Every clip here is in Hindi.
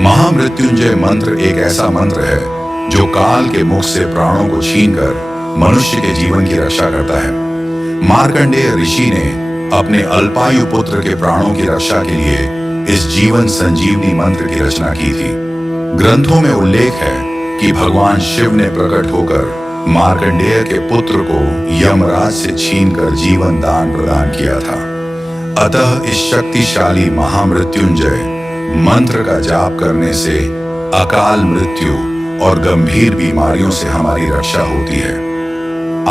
महामृत्युंजय मंत्र एक ऐसा मंत्र है जो काल के मुख से प्राणों को छीनकर मनुष्य के जीवन की रक्षा करता है। मार्कंडेय ऋषि ने अपने अल्पायु पुत्र के प्राणों की रक्षा के लिए इस जीवन संजीवनी मंत्र की रचना की थी। ग्रंथों में उल्लेख है कि भगवान शिव ने प्रकट होकर मार्कंडेय के पुत्र को यमराज से छीनकर जीवन दान प्रदान किया था। अतः इस शक्तिशाली महामृत्युंजय मंत्र का जाप करने से अकाल मृत्यु और गंभीर बीमारियों से हमारी रक्षा होती है।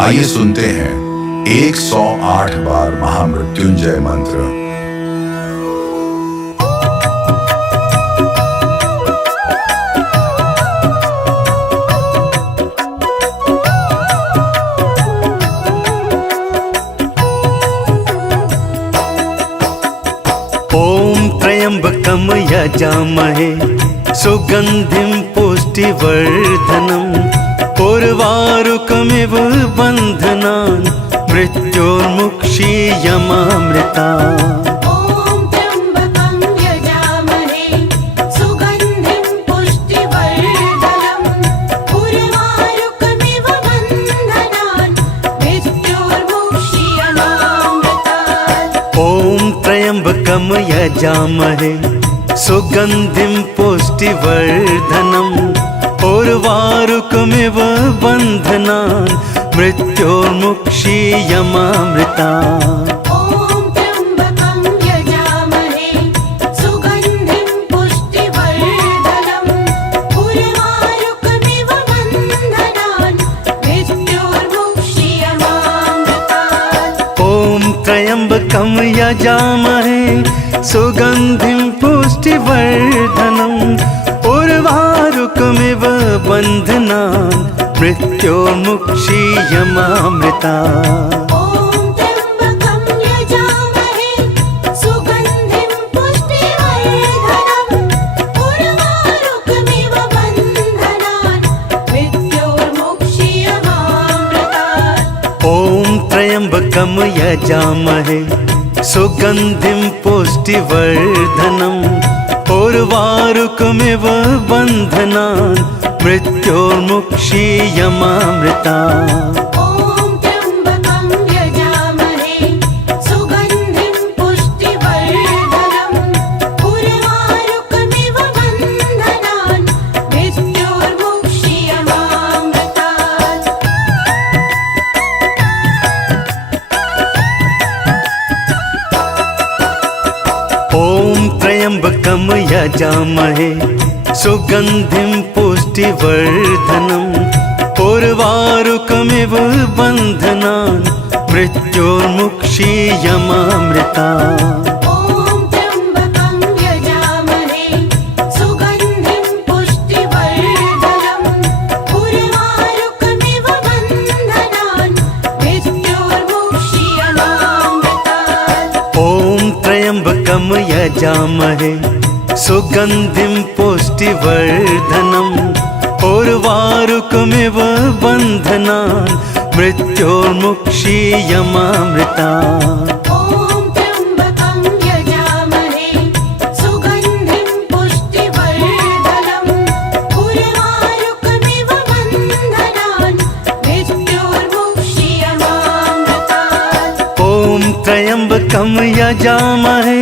आइए सुनते हैं 108 बार महामृत्युंजय मंत्र। ओम त्र्यंबकम यजामहे सुगंधिं पुष्टिवर्धनम् उर्वारुकमिव बन्धनान् मृत्योर्मुक्षीयमामृतात्। ओम त्र्यंबकं यजामहे सुगंधिं पुष्टिवर्धनम् उर्वारुकमिव बन्धनान् मृत्योर्मुक्षीयमामृतात्। ओम त्र्यंबकम यजामहे सुगंधिं पुष्टिवर्धनम् उर्वारुकमिव बन्धनान् मृत्योर्मुक्षीयमामृतात्। ओम त्र्यंबकं यजामहे सुगंधिं पुष्टिवर्धनम् उर्वारुकमिव बन्धनान् मृत्योर्मुक्षीयमामृतात्। ओम त्र्यंबकम यजामहे सुगंधिं पुष्टिवर्धनम् उर्वारुकमिव बन्धनान् मृत्योर्मुक्षीयमामृतात्। ओम त्र्यंबकं यजामहे सुगंधिं पुष्टिवर्धनम् उर्वारुकमिव बन्धनान् मृत्योर्मुक्षीयमामृतात्। ओम त्र्यंबकम यजामहे सुगंधिं पुष्टिवर्धनम् उर्वारुकमिव बन्धनान् मृत्योर्मुक्षीयमामृतात्। ओम त्र्यंबकं यजामहे सुगंधिं पुष्टिवर्धनम् उर्वारुकमिव बन्धनान् मृत्योर्मुक्षीयमामृतात्। ओम त्र्यंबकम यजामहे सुगंधिं पुष्टिवर्धनम् उर्वारुकमिव बन्धनान् मृत्योर्मुक्षीयमामृतात्। ओम त्र्यंबकं यजामहे सुगंधिं पुष्टिवर्धनम् उर्वारुकमिव बन्धनान् मृत्योर्मुक्षीयमामृतात्। ओम त्र्यंबकम यजामहे सुगंधिं पुष्टिवर्धनम् उर्वारुकमिव बन्धनान् मृत्योर्मुक्षीयमामृतात्। ओम त्र्यंबकं यजामहे सुगंधिं पुष्टिवर्धनम् उर्वारुकमिव बन्धनान् मृत्योर्मुक्षीयमामृतात्। ओम त्र्यंबकम यजामहे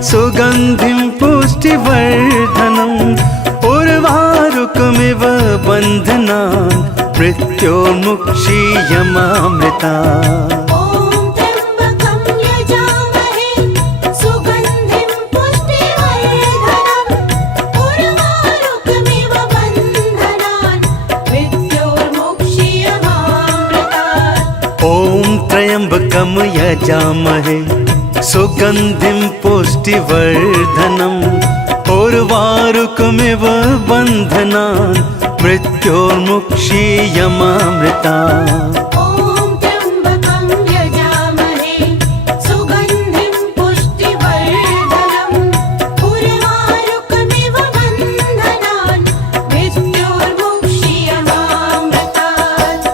सुगंधिं पुष्टिवर्धनम् उर्वारुकमिव बन्धनान् मृत्योर्मुक्षीयमामृतात्। ओम त्र्यंबकं यजामहे सुगंधिं पुष्टिवर्धनम् उर्वारुकमिव बन्धनान् मृत्योर्मुक्षीयमामृतात्। ओम त्र्यंबकम यजामहे सुगंधिं पुष्टिवर्धनम् उर्वारुकमिव बन्धनान् मृत्योर्मुक्षीयमामृतात्। ओम त्र्यंबकं यजामहे सुगंधिं पुष्टिवर्धनम् उर्वारुकमिव बन्धनान् मृत्योर्मुक्षीयमामृतात्।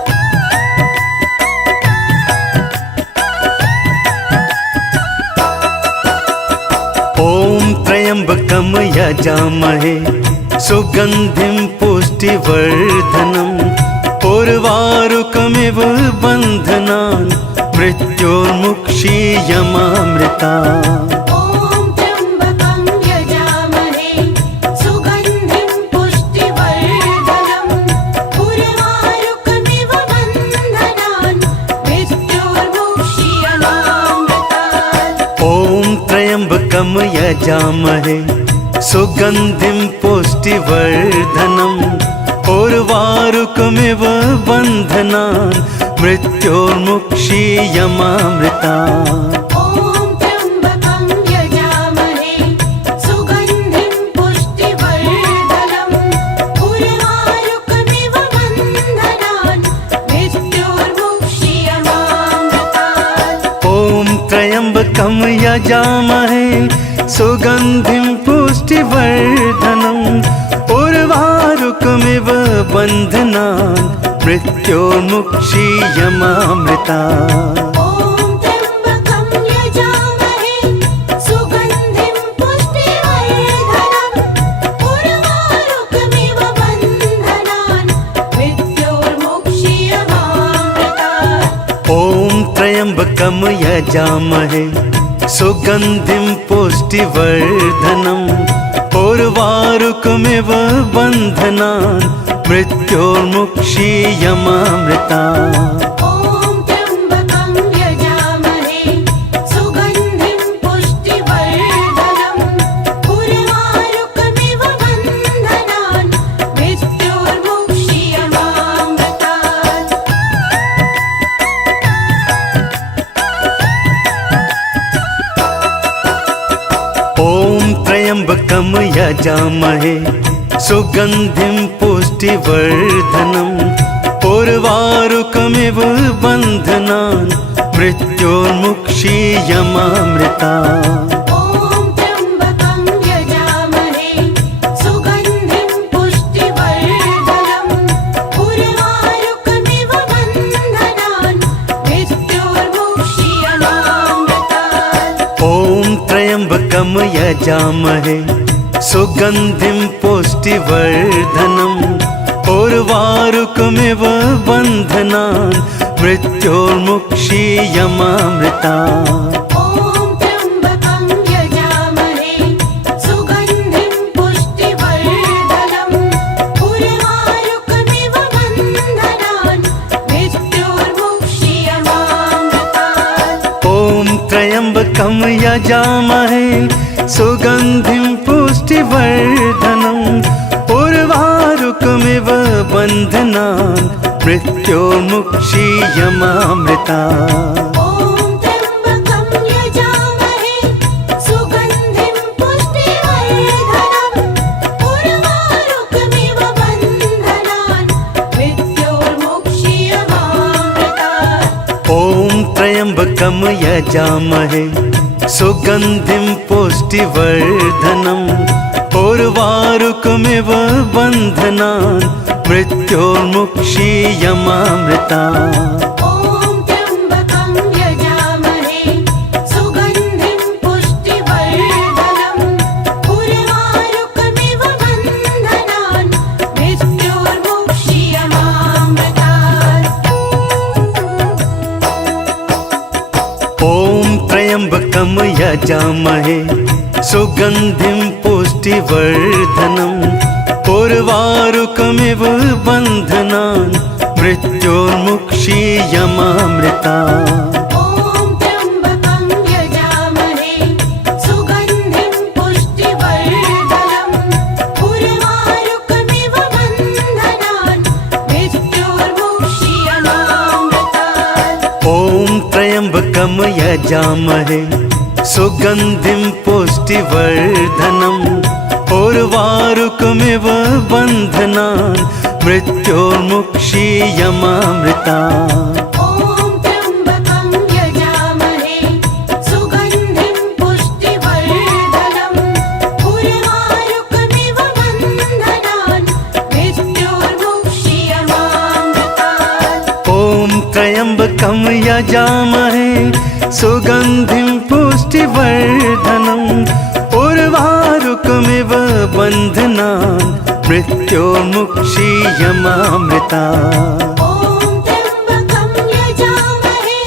ओम त्र्यंबकम यजामहे सुगन्धिं पुष्टिवर्धनम् उर्वारुकमिव बन्धनान् मृत्योर्मुक्षीयमामृता ॐ त्र्यम्बकं यजामहे सुगन्धिं पुष्टिवर्धनम् उर्वारुकमिव बन्धनान् मृत्योर्मुक्षीयमामृतात् ॐ त्र्यम्बकं यजामहे सुगन्धिं पुष्टिवर्धनम् उर्वारुकमिव बन्धनान् मृत्योर्मुक्षीयमामृता ॐ त्र्यम्बकं यजामहे सुगन्धिं पुष्टिवर्धनम् उर्वारुकमिव बन्धनान् मृत्योर्मुक्षीयमामृतात् ॐ त्र्यम्बकं यजामहे सुगन्धिं पुष्टिवर्धनम् उर्वारुकमिव बन्धनान् मृत्योर्मुक्षीयमामृता ॐ त्र्यम्बकं यजामहे सुगन्धिं पुष्टिवर्धनम् उर्वारुकमिव बन्धनान् मृत्योर्मुक्षीयमामृतात् ॐ त्र्यम्बकं यजामहे सुगन्धिं पुष्टिवर्धनम् उर्वारुकमिव बन्धनान् मृत्योर्मुक्षीयमामृता ॐ त्र्यम्बकं यजामहे सुगन्धिं पुष्टिवर्धनम् उर्वारुकमिव बन्धनान् मृत्योर्मुक्षीयमामृतात् ॐ त्र्यम्बकं यजामहे सुगन्धिं पुष्टिवर्धनम् उर्वारुकमिव बन्धनान् मृत्योर्मुक्षीयमामृता ॐ त्र्यम्बकं यजामहे सुगन्धिं पुष्टिवर्धनम् उर्वारुकमिव बन्धनान् मृत्योर्मुक्षीयमामृतात् ॐ त्र्यम्बकं यजामहे सुगन्धिं पुष्टिवर्धनम् उर्वारुकमिव बन्धनान् मृत्योर्मुक्षीयमामृता ॐ त्र्यम्बकं यजामहे सुगन्धिं पुष्टिवर्धनम् उर्वारुकमिव बन्धनान् मृत्योर्मुक्षीयमामृतात् ॐ त्र्यम्बकं यजामहे सुगन्धिं पुष्टिवर्धनम् उर्वारुकमिव बन्धनान् मृत्योर्मुक्षीयमामृता ॐ त्र्यम्बकं यजामहे सुगन्धिं पुष्टिवर्धनम् उर्वारुकमिव बन्धनान् मृत्योर्मुक्षीयमामृतात् ॐ त्र्यम्बकं यजामहे सुगन्धिं पुष्टिवर्धनम् उर्वारुकमिव बन्धनान् मृत्योर्मुक्षीयमामृता ॐ त्र्यम्बकं यजामहे सुगन्धिं पुष्टिवर्धनम् उर्वारुकमिव बन्धनान् मृत्योर्मुक्षीयमामृतात् ॐ त्र्यम्बकं यजामहे सुगन्धिं पुष्टिवर्धनम् उर्वारुकमिव बन्धनान् मृत्योर्मुक्षीयमामृता ॐ त्र्यम्बकं यजामहे सुगन्धिं पुष्टिवर्धनम् उर्वारुकमिव बन्धनान् मृत्योर्मुक्षीयमामृतात् ॐ त्र्यम्बकं यजामहे सुगन्धिं पुष्टिवर्धनम् उर्वारुकमिव बन्धनान् मृत्योर्मुक्षीयमामृता ॐ त्र्यम्बकं यजामहे सुगन्धिं पुष्टिवर्धनम् उर्वारुकमिव बन्धनान् मृत्योर्मुक्षीयमामृतात् ॐ त्र्यम्बकं यजामहे सुगन्धिं पुष्टिवर्धनम् उर्वारुकमिव उर्वारुकमिव बन्धनान् मृत्योर्मुक्षीयमामृता ॐ त्र्यम्बकं यजामहे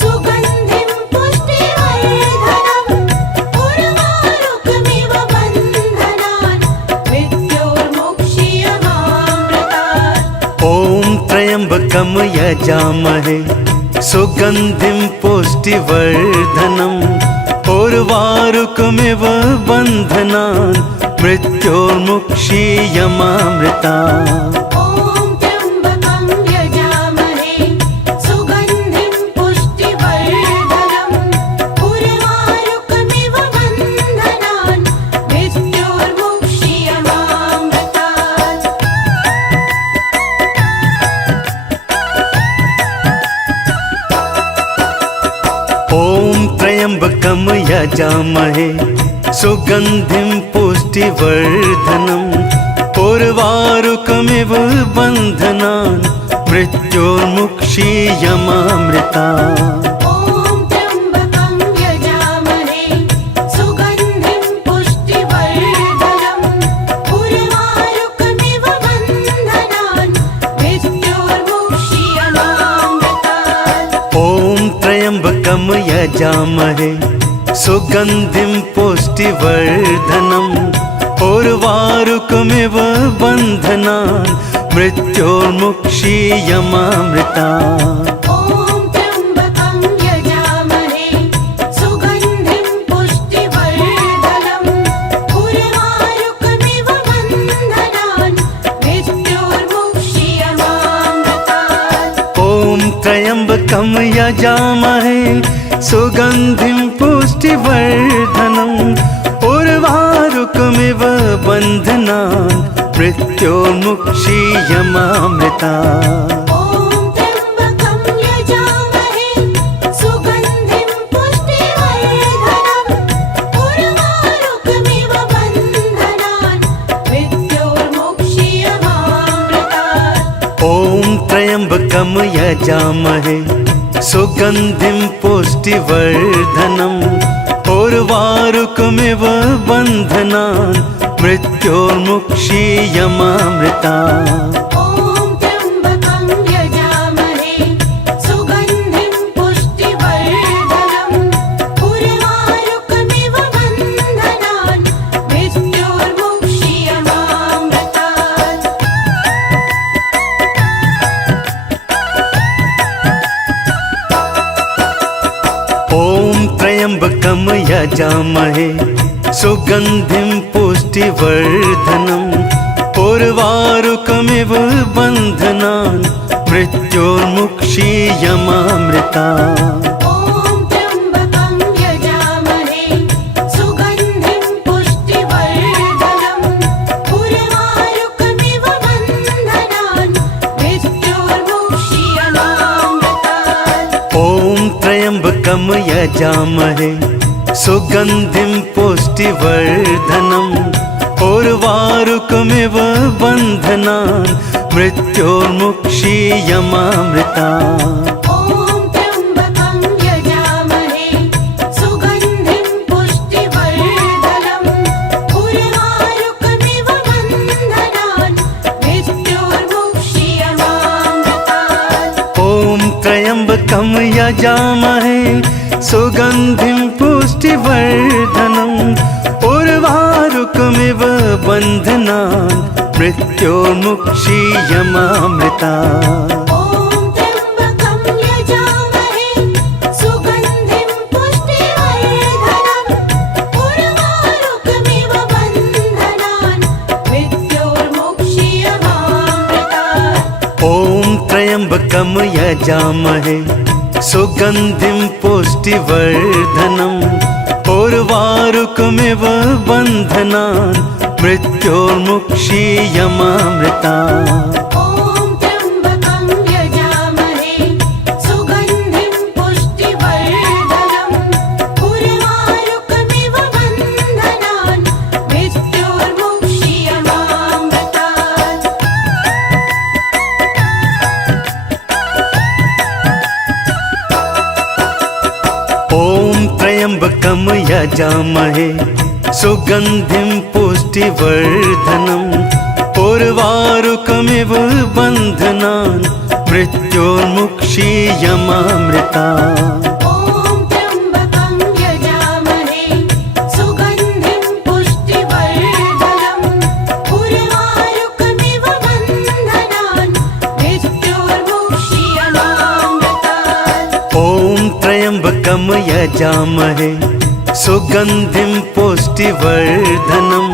सुगन्धिं पुष्टिवर्धनम् उर्वारुकमिव बन्धनान् मृत्योर्मुक्षीयमामृतात् ॐ त्र्यम्बकं यजामहे सुगन्धिं पुष्टिवर्धनम् उर्वारुकमिव बन्धनान् मृत्योर्मुक्षीयमामृता ॐ त्र्यम्बकं यजामहे सुगन्धिं पुष्टिवर्धनम् उर्वारुकमिव बन्धनान् मृत्योर्मुक्षीयमामृतात् ॐ त्र्यम्बकं यजामहे सुगन्धिं पुष्टिवर्धनम् उर्वारुकमिव बन्धनान् मृत्योर्मुक्षीयमामृता ॐ त्र्यम्बकं यजामहे सुगन्धिं पुष्टिवर्धनम् उर्वारुकमिव बन्धनान् मृत्योर्मुक्षीयमामृतात् ॐ त्र्यम्बकं यजामहे सुगन्धिं पुष्टिवर्धनम् उर्वारुकमिव बन्धनान् मृत्योर्मुक्षीयमामृता ॐ त्र्यम्बकं यजामहे सुगन्धिं पुष्टिवर्धनम् उर्वारुकमिव बन्धनान् मृत्योर्मुक्षीयमामृतात् ॐ त्र्यम्बकं यजामहे सुगन्धिं पुष्टिवर्धनम् उर्वारुकमिव बन्धनान् मृत्योर्मुक्षीयमामृता ॐ त्र्यम्बकं यजामहे सुगन्धिं पुष्टिवर्धनम् उर्वारुकमिव बन्धनान् मृत्योर्मुक्षीयमामृतात् ॐ त्र्यम्बकं यजामहे सुगन्धिं पुष्टिवर्धनम् उर्वारुकमिव बन्धनान् मृत्योर्मुक्षीयमामृता ॐ त्र्यम्बकं यजामहे सुगन्धिं पुष्टिवर्धनम् उर्वारुकमिव बन्धनान् मृत्योर्मुक्षीयमामृतात् ॐ त्र्यम्बकं यजामहे सुगन्धिं पुष्टिवर्धनम् उर्वारुकमिव बन्धनान् मृत्योर्मुक्षीयमामृता ॐ त्र्यम्बकं यजामहे सुगन्धिं पुष्टिवर्धनम् उर्वारुकमिव बन्धनान् मृत्योर्मुक्षीयमामृतात् ॐ त्र्यम्बकं यजामहे सुगन्धिं पुष्टिवर्धनम् उर्वारुकमिव बन्धनान् मृत्योर्मुक्षीयमामृता ॐ त्र्यम्बकं यजामहे सुगन्धिं पुष्टिवर्धनम् उर्वारुकमिव बन्धनान् मृत्योर्मुक्षीयमामृतात् ॐ त्र्यम्बकं यजामहे सुगन्धिं पुष्टिवर्धनम् उर्वारुकमिव बन्धनान् मृत्योर्मुक्षीयमामृता ॐ त्र्यम्बकं यजामहे सुगन्धिं पुष्टिवर्धनम् उर्वारुकमिव बन्धनान् मृत्योर्मुक्षीयमामृतात् ॐ त्र्यम्बकं यजामहे सुगन्धिं पुष्टिवर्धनम् उर्वारुकमिव बन्धनान् मृत्योर्मुक्षीयमामृता ॐ त्र्यम्बकं यजामहे सुगन्धिं पुष्टिवर्धनम् उर्वारुकमिव बन्धनान् मृत्योर्मुक्षीयमामृतात् ॐ त्र्यम्बकं यजामहे सुगन्धिं पुष्टिवर्धनम् उर्वारुकमिव बन्धनान् मृत्योर्मुक्षीयमामृता ॐ त्र्यम्बकं यजामहे सुगन्धिं पुष्टिवर्धनम् उर्वारुकमिव बन्धनान् मृत्योर्मुक्षीयमामृतात् ॐ त्र्यम्बकं यजामहे सुगन्धिं पुष्टिवर्धनम्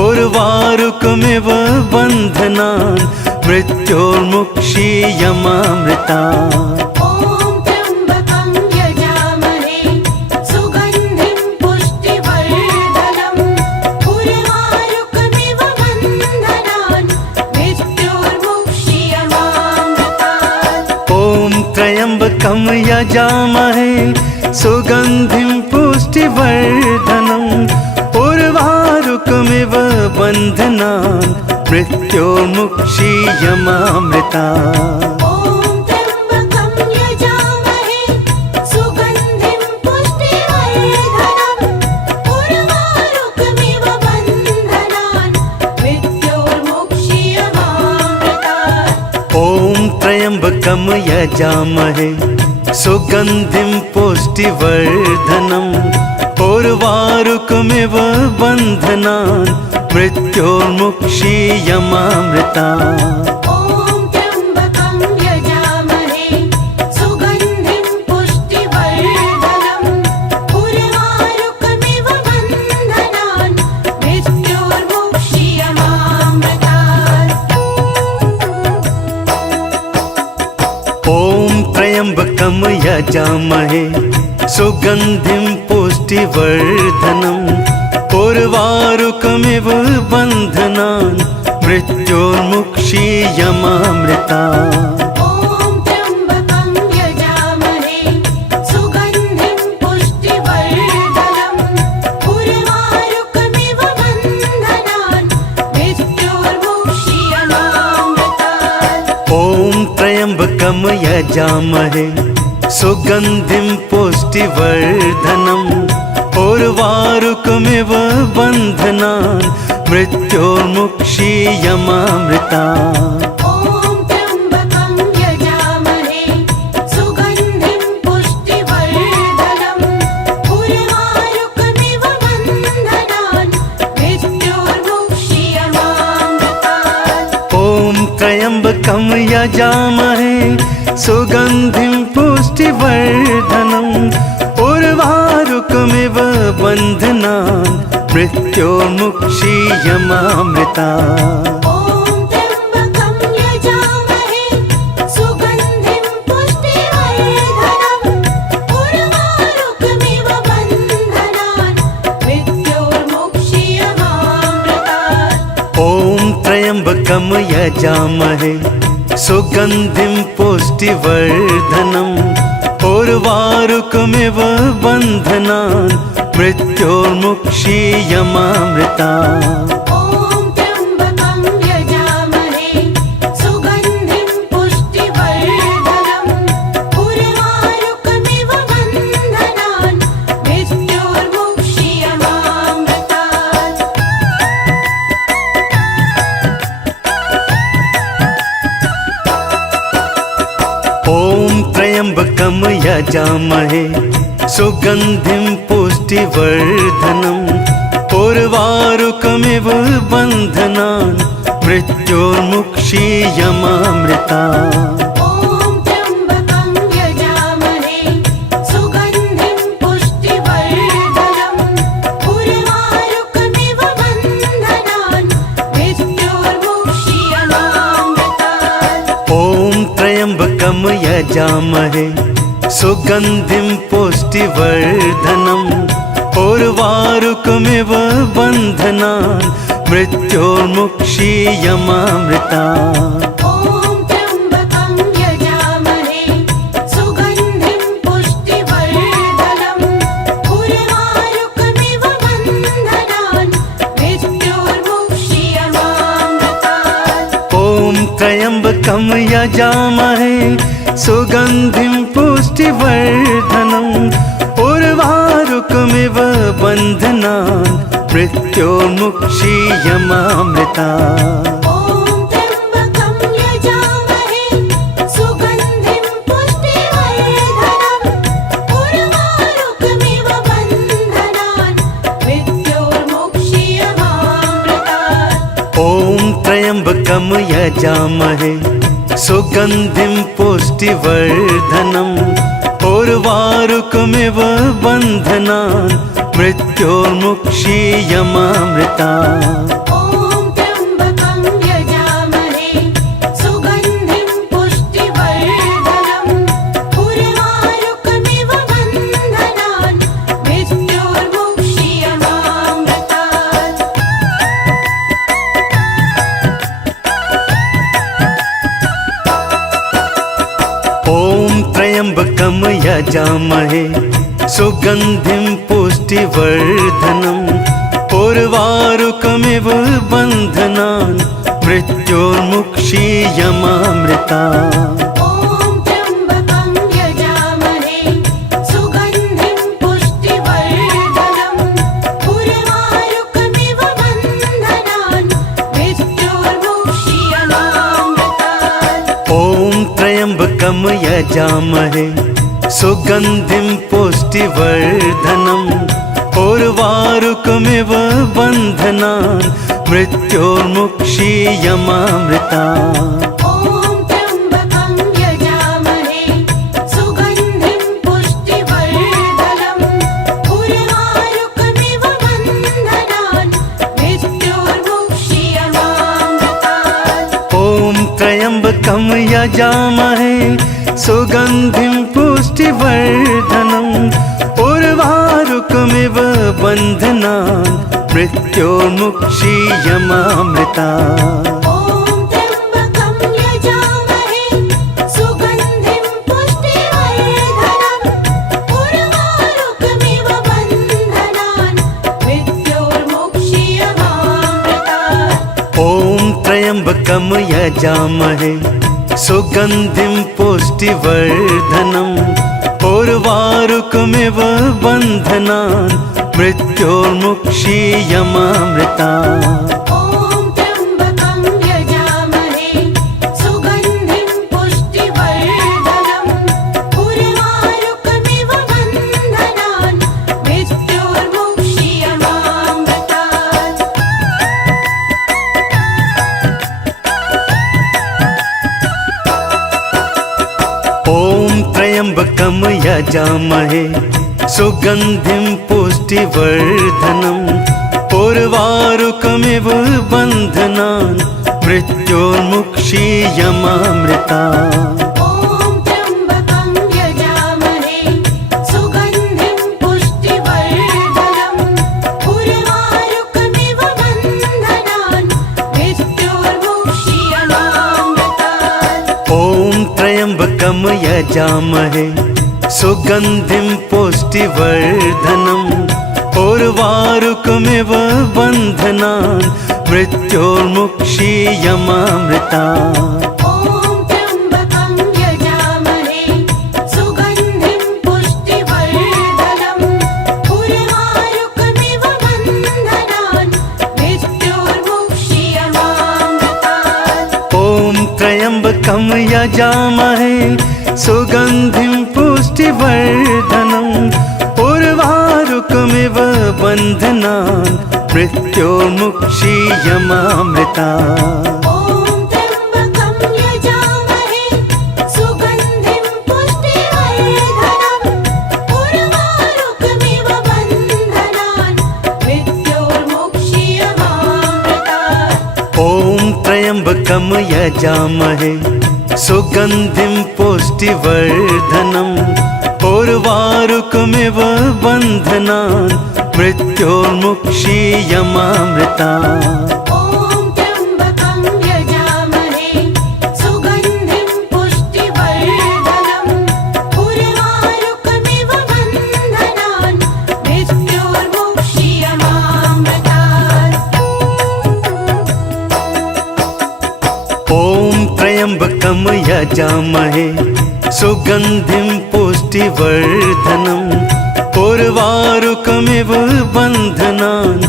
उर्वारुकमिव बन्धनान् मृत्योर्मुक्षीयमामृता ॐ त्र्यम्बकं यजामहे सुगन्धिं पुष्टिवर्धनम् उर्वारुकमिव बन्धनान् मृत्योर्मुक्षीयमामृतात् ॐ त्र्यम्बकं यजामहे सुगन्धिं पुष्टिवर्धनम् उर्वारुकमिव बन्धनान् मृत्योर्मुक्षीयमामृता ॐ त्र्यम्बकं यजामहे सुगन्धिं पुष्टिवर्धनम् उर्वारुकमिव बन्धनान् मृत्योर्मुक्षीयमामृतात् ॐ त्र्यम्बकं यजामहे सुगन्धिं पुष्टिवर्धनम् उर्वारुकमिव बन्धनान् मृत्योर्मुक्षीयमामृता ॐ त्र्यम्बकं यजामहे सुगन्धिं पुष्टिवर्धनम् उर्वारुकमिव बन्धनान् मृत्योर्मुक्षीयमामृतात् ॐ त्र्यम्बकं यजामहे सुगन्धिं पुष्टिवर्धनम् उर्वारुकमिव बन्धनान् मृत्योर्मुक्षीयमामृता ॐ त्र्यम्बकं यजामहे सुगन्धिं पुष्टिवर्धनम् उर्वारुकमिव बन्धनान् मृत्योर्मुक्षीयमामृतात् ॐ त्र्यम्बकं यजामहे सुगन्धिं पुष्टिवर्धनम् उर्वारुकमिव बन्धनान् मृत्योर्मुक्षीयमामृता ॐ त्र्यम्बकं यजामहे सुगन्धिं पुष्टिवर्धनम् उर्वारुकमिव बन्धनान् मृत्योर्मुक्षीयमामृतात् ॐ त्र्यम्बकं यजामहे सुगन्धिं पुष्टिवर्धनम् उर्वारुकमिव बन्धनान् मृत्योर्मुक्षीयमामृता ॐ त्र्यम्बकं यजामहे सुगन्धिं पुष्टिवर्धनम् उर्वारुकमिव बन्धनान् मृत्योर्मुक्षीयमामृतात् ॐ त्र्यम्बकं यजामहे सुगन्धिं पुष्टिवर्धनम् उर्वारुकमिव बन्धनान् मृत्योर्मुक्षीयमामृता ॐ त्र्यम्बकं यजामहे सुगन्धिं पुष्टिवर्धनम् उर्वारुकमिव बन्धनान् मृत्योर्मुक्षीयमामृतात् ॐ त्र्यम्बकं यजामहे सुगन्धिं पुष्टिवर्धनम् उर्वारुकमिव बन्धनान् मृत्योर्मुक्षीयमामृता ॐ त्र्यम्बकं यजामहे सुगन्धिं पुष्टिवर्धनम् उर्वारुकमिव बन्धनान् मृत्योर्मुक्षीयमामृतात् ॐ त्र्यम्बकं यजामहे सुगन्धिं पुष्टिवर्धनम् उर्वारुकमिव बन्धनान् मृत्योर्मुक्षीयमामृता ॐ त्र्यम्बकं यजामहे सुगन्धिं पुष्टिवर्धनम् उर्वारुकमिव बन्धनान् मृत्योर्मुक्षीयमामृतात् ॐ त्र्यम्बकं यजामहे सुगन्धिं पुष्टिवर्धनम् उर्वारुकमिव बन्धनान् मृत्योर्मुक्षीयमामृता ॐ त्र्यम्बकं यजामहे सुगन्धिं पुष्टिवर्धनम् उर्वारुकमिव बन्धनान् मृत्योर्मुक्षीयमामृतात् ॐ त्र्यम्बकं यजामहे सुगन्धिं पुष्टिवर्धनम् उर्वारुकमिव बन्धनान् मृत्योर्मुक्षीयमामृता ॐ त्र्यम्बकं यजामहे सुगन्धिं पुष्टिवर्धनम् उर्वारुकमिव बन्धनान् मृत्योर्मुक्षीयमामृतात् ॐ त्र्यम्बकं यजामहे सुगन्धिं पुष्टिवर्धनम् उर्वारुकमिव बन्धनान् मृत्योर्मुक्षीयमामृता ॐ त्र्यम्बकं यजामहे सुगन्धिं पुष्टिवर्धनम् उर्वारुकमिव बन्धनान् मृत्योर्मुक्षीयमामृतात् ॐ त्र्यम्बकं यजामहे सुगन्धिं पुष्टिवर्धनम् उर्वारुकमिव बन्धनान् मृत्योर्मुक्षीयमामृता ॐ त्र्यम्बकं यजामहे सुगन्धिं पुष्टिवर्धनम् उर्वारुकमिव बन्धनान् मृत्योर्मुक्षीयमामृतात् ॐ त्र्यम्बकं यजामहे सुगन्धिं पुष्टिवर्धनम् उर्वारुकमिव बन्धनान् मृत्योर्मुक्षीयमामृता ॐ त्र्यम्बकं यजामहे सुगन्धिं पुष्टिवर्धनम् उर्वारुकमिव बन्धनान् मृत्योर्मुक्षीयमामृतात् ॐ त्र्यम्बकं यजामहे सुगन्धिं पुष्टिवर्धनम् उर्वारुकमिव बन्धनान् मृत्योर्मुक्षीयमामृता ॐ त्र्यम्बकं यजामहे सुगन्धिं पुष्टिवर्धनम् उर्वारुकमिव बन्धनान् मृत्योर्मुक्षीयमामृतात् ॐ त्र्यम्बकं यजामहे सुगन्धिं पुष्टिवर्धनम् उर्वारुकमिव बन्धनान् मृत्योर्मुक्षीयमामृता ॐ त्र्यम्बकं यजामहे सुगन्धिं पुष्टिवर्धनम् उर्वारुकमिव बन्धनान् मृत्योर्मुक्षीयमामृतात् ॐ त्र्यम्बकं यजामहे सुगन्धिं पुष्टिवर्धनम् उर्वारुकमिव बन्धनान् मृत्योर्मुक्षीयमामृता ॐ त्र्यम्बकं यजामहे सुगन्धिं पुष्टिवर्धनम् उर्वारुकमिव बन्धनान् मृत्योर्मुक्षीयमामृतात् ॐ त्र्यम्बकं यजामहे सुगन्धिं पुष्टिवर्धनम् उर्वारुकमिव बन्धनान् मृत्योर्मुक्षीयमामृता ॐ त्र्यम्बकं यजामहे सुगन्धिं पुष्टिवर्धनम् उर्वारुकमिव बन्धनान् मृत्योर्मुक्षीयमामृतात् ॐ त्र्यम्बकं यजामहे सुगन्धिं पुष्टिवर्धनम् उर्वारुकमिव बन्धनान् मृत्योर्मुक्षीयमामृता ॐ त्र्यम्बकं यजामहे सुगन्धिं पुष्टिवर्धनम् उर्वारुकमिव बन्धनान् मृत्योर्मुक्षीयमामृतात् ॐ त्र्यम्बकं यजामहे सुगन्धिं पुष्टिवर्धनम् उर्वारुकमिव बन्धनान्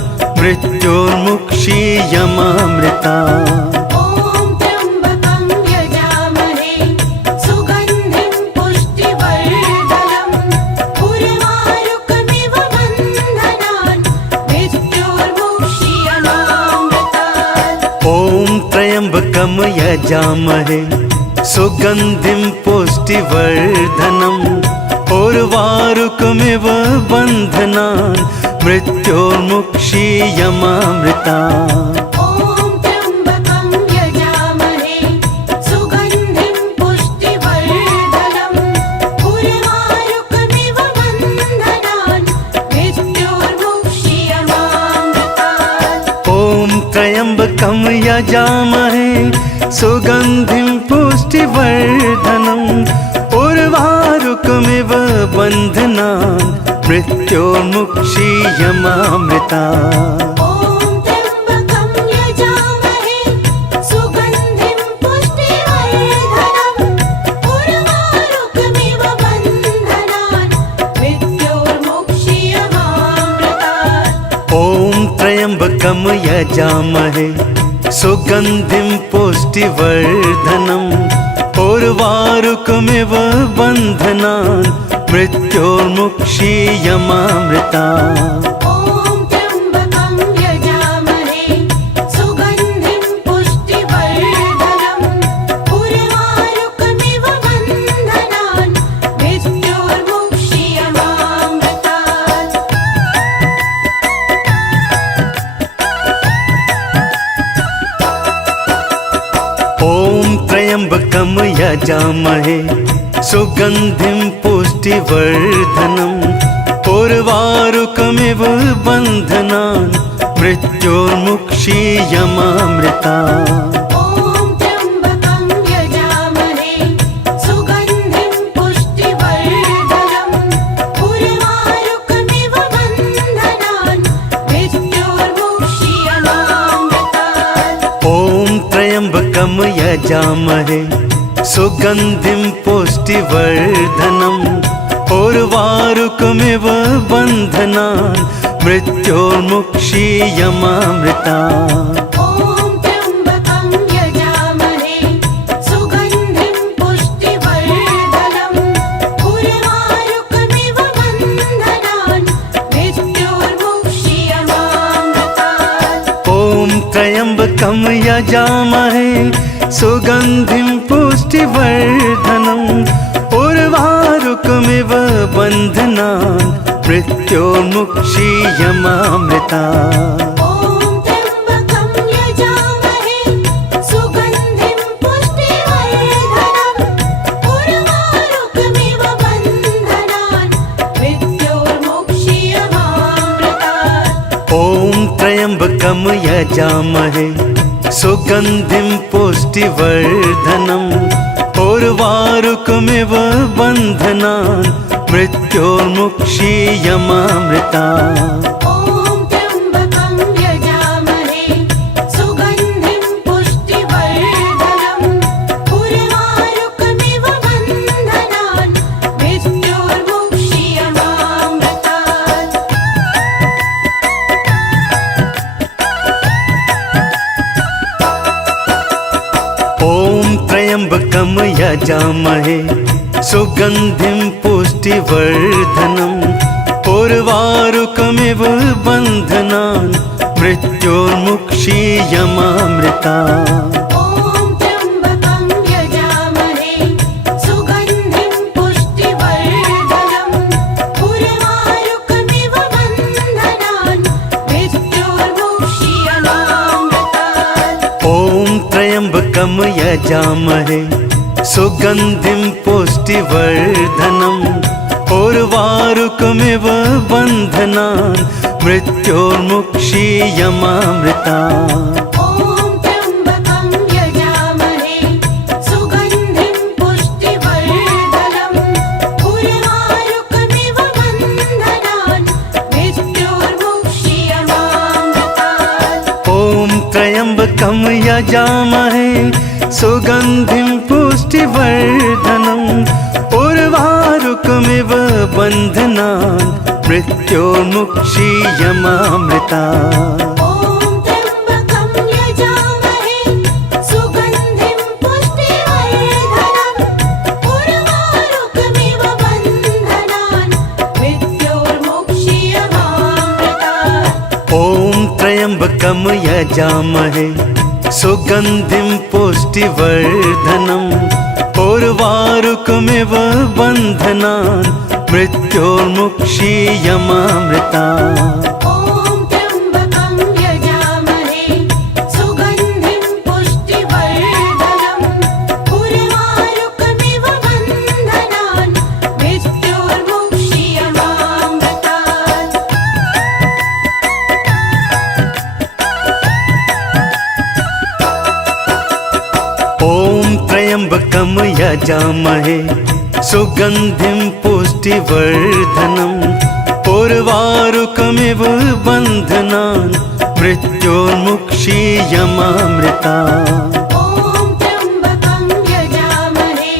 मृत्योर्मुक्षीयमामृता। ॐ त्र्यम्बकं यजामहे सुगन्धिं पुष्टिवर्धनम् उर्वारुकमिव बन्धनान् मृत्योर्मुक्षीयमामृतात्। ॐ त्र्यम्बकं यजामहे सुगन्धिं पुष्टिवर्धनम् उर्वारुकमिव बन्धनान् मृत्योर्मुक्षीयमामृता। ॐ त्र्यम्बकं यजामहे सुगन्धिं पुष्टिवर्धनम् उर्वारुकमिव बन्धनान् मृत्योर्मुक्षीयमामृतात्। ॐ त्र्यम्बकं यजामहे सुगन्धिं पुष्टिवर्धनम् उर्वारुकमिव बन्धनान् मृत्योर्मुक्षीयमामृता। ॐ त्र्यम्बकं यजामहे सुगन्धिं पुष्टिवर्धनम् उर्वारुकमिव बन्धनान् मृत्योर्मुक्षीयमामृतात्। ॐ त्र्यम्बकं यजामहे सुगन्धिं पुष्टिवर्धनम् उर्वारुकमिव बन्धनान् मृत्योर्मुक्षीयमामृता। ॐ त्र्यम्बकं यजामहे सुगन्धिं पुष्टिवर्धनम् उर्वारुकमिव बन्धनान् मृत्योर्मुक्षीयमामृतात्। ॐ त्र्यम्बकं यजामहे सुगन्धिं पुष्टिवर्धनम् उर्वारुकमिव बन्धनान् मृत्योर्मुक्षीयमामृता। ॐ त्र्यम्बकं यजामहे सुगन्धिं पुष्टिवर्धनम् उर्वारुकमिव बन्धनान् मृत्योर्मुक्षीयमामृतात्। ॐ त्र्यम्बकं यजामहे सुगन्धिं पुष्टिवर्धनम् उर्वारुकमिव बन्धनान् मृत्योर्मुक्षीयमामृता। ॐ त्र्यम्बकं यजामहे सुगन्धिं पुष्टिवर्धनम् उर्वारुकमिव बन्धनान् मृत्योर्मुक्षीयमामृतात्। ॐ त्र्यम्बकं यजामहे सुगन्धिं पुष्टिवर्धनम् उर्वारुकमिव बन्धनान् मृत्योर्मुक्षीयमामृता। ॐ त्र्यम्बकं यजामहे सुगन्धिं पुष्टिवर्धनम् उर्वारुकमिव बन्धनान् मृत्योर्मुक्षीयमामृतात्। ॐ त्र्यम्बकं यजामहे सुगन्धिं पुष्टिवर्धनम् उर्वारुकमिव बन्धनान् मृत्योर्मुक्षीयमामृता। ॐ त्र्यम्बकं यजामहे सुगन्धिं पुष्टिवर्धनम् उर्वारुकमिव बन्धनान् मृत्योर्मुक्षीयमामृतात्। ॐ त्र्यम्बकं यजामहे सुगन्धिं पुष्टिवर्धनम् उर्वारुकमिव बन्धनान् मृत्योर्मुक्षीयमामृता। ॐ त्र्यम्बकं यजामहे सुगन्धिं पुष्टिवर्धनम् उर्वारुकमिव बन्धनान् मृत्योर्मुक्षीयमामृतात्। ॐ त्र्यम्बकं यजामहे सुगन्धिं पुष्टिवर्धनम् उर्वारुकमिव बन्धनान् मृत्योर्मुक्षीयमामृता। ॐ त्र्यम्बकं यजामहे सुगन्धिं पुष्टिवर्धनम् उर्वारुकमिव बन्धनान् मृत्योर्मुक्षीयमामृतात्। ॐ त्र्यम्बकं यजामहे सुगन्धिं पुष्टिवर्धनम् उर्वारुकमिव बन्धनान् मृत्योर्मुक्षीयमामृता। ॐ यजामहे सुगन्धिं पुष्टिवर्धनम् उर्वारुकमिव बन्धनान् मृत्योर्मुक्षीयमामृता ॐ त्र्यम्बकं यजामहे सुगन्धिं पुष्टिवर्धनम् उर्वारुकमिव बन्धनान् मृत्योर्मुक्षीयमामृतात् ॐ त्र्यम्बकं यजामहे सुगन्धिं पुष्टिवर्धनम् उर्वारुकमिव बन्धनान् मृत्योर्मुक्षीयमामृता ॐ त्र्यम्बकं यजामहे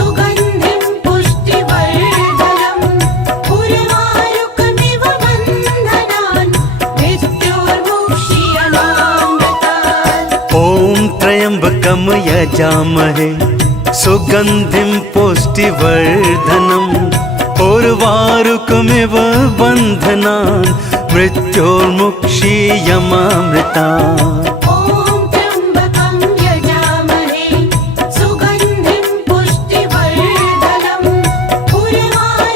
सुगन्धिं पुष्टिवर्धनम् उर्वारुकमिव बन्धनान् मृत्योर्मुक्षीयमामृतात् ॐ त्र्यम्बकं यजामहे सुगन्धिं पुष्टिवर्धनम् उर्वारुकमिव बन्धनान् मृत्योर्मुक्षीयमामृता ॐ त्र्यम्बकं यजामहे सुगन्धिं पुष्टिवर्धनम् उर्वारुकमिव बन्धनान्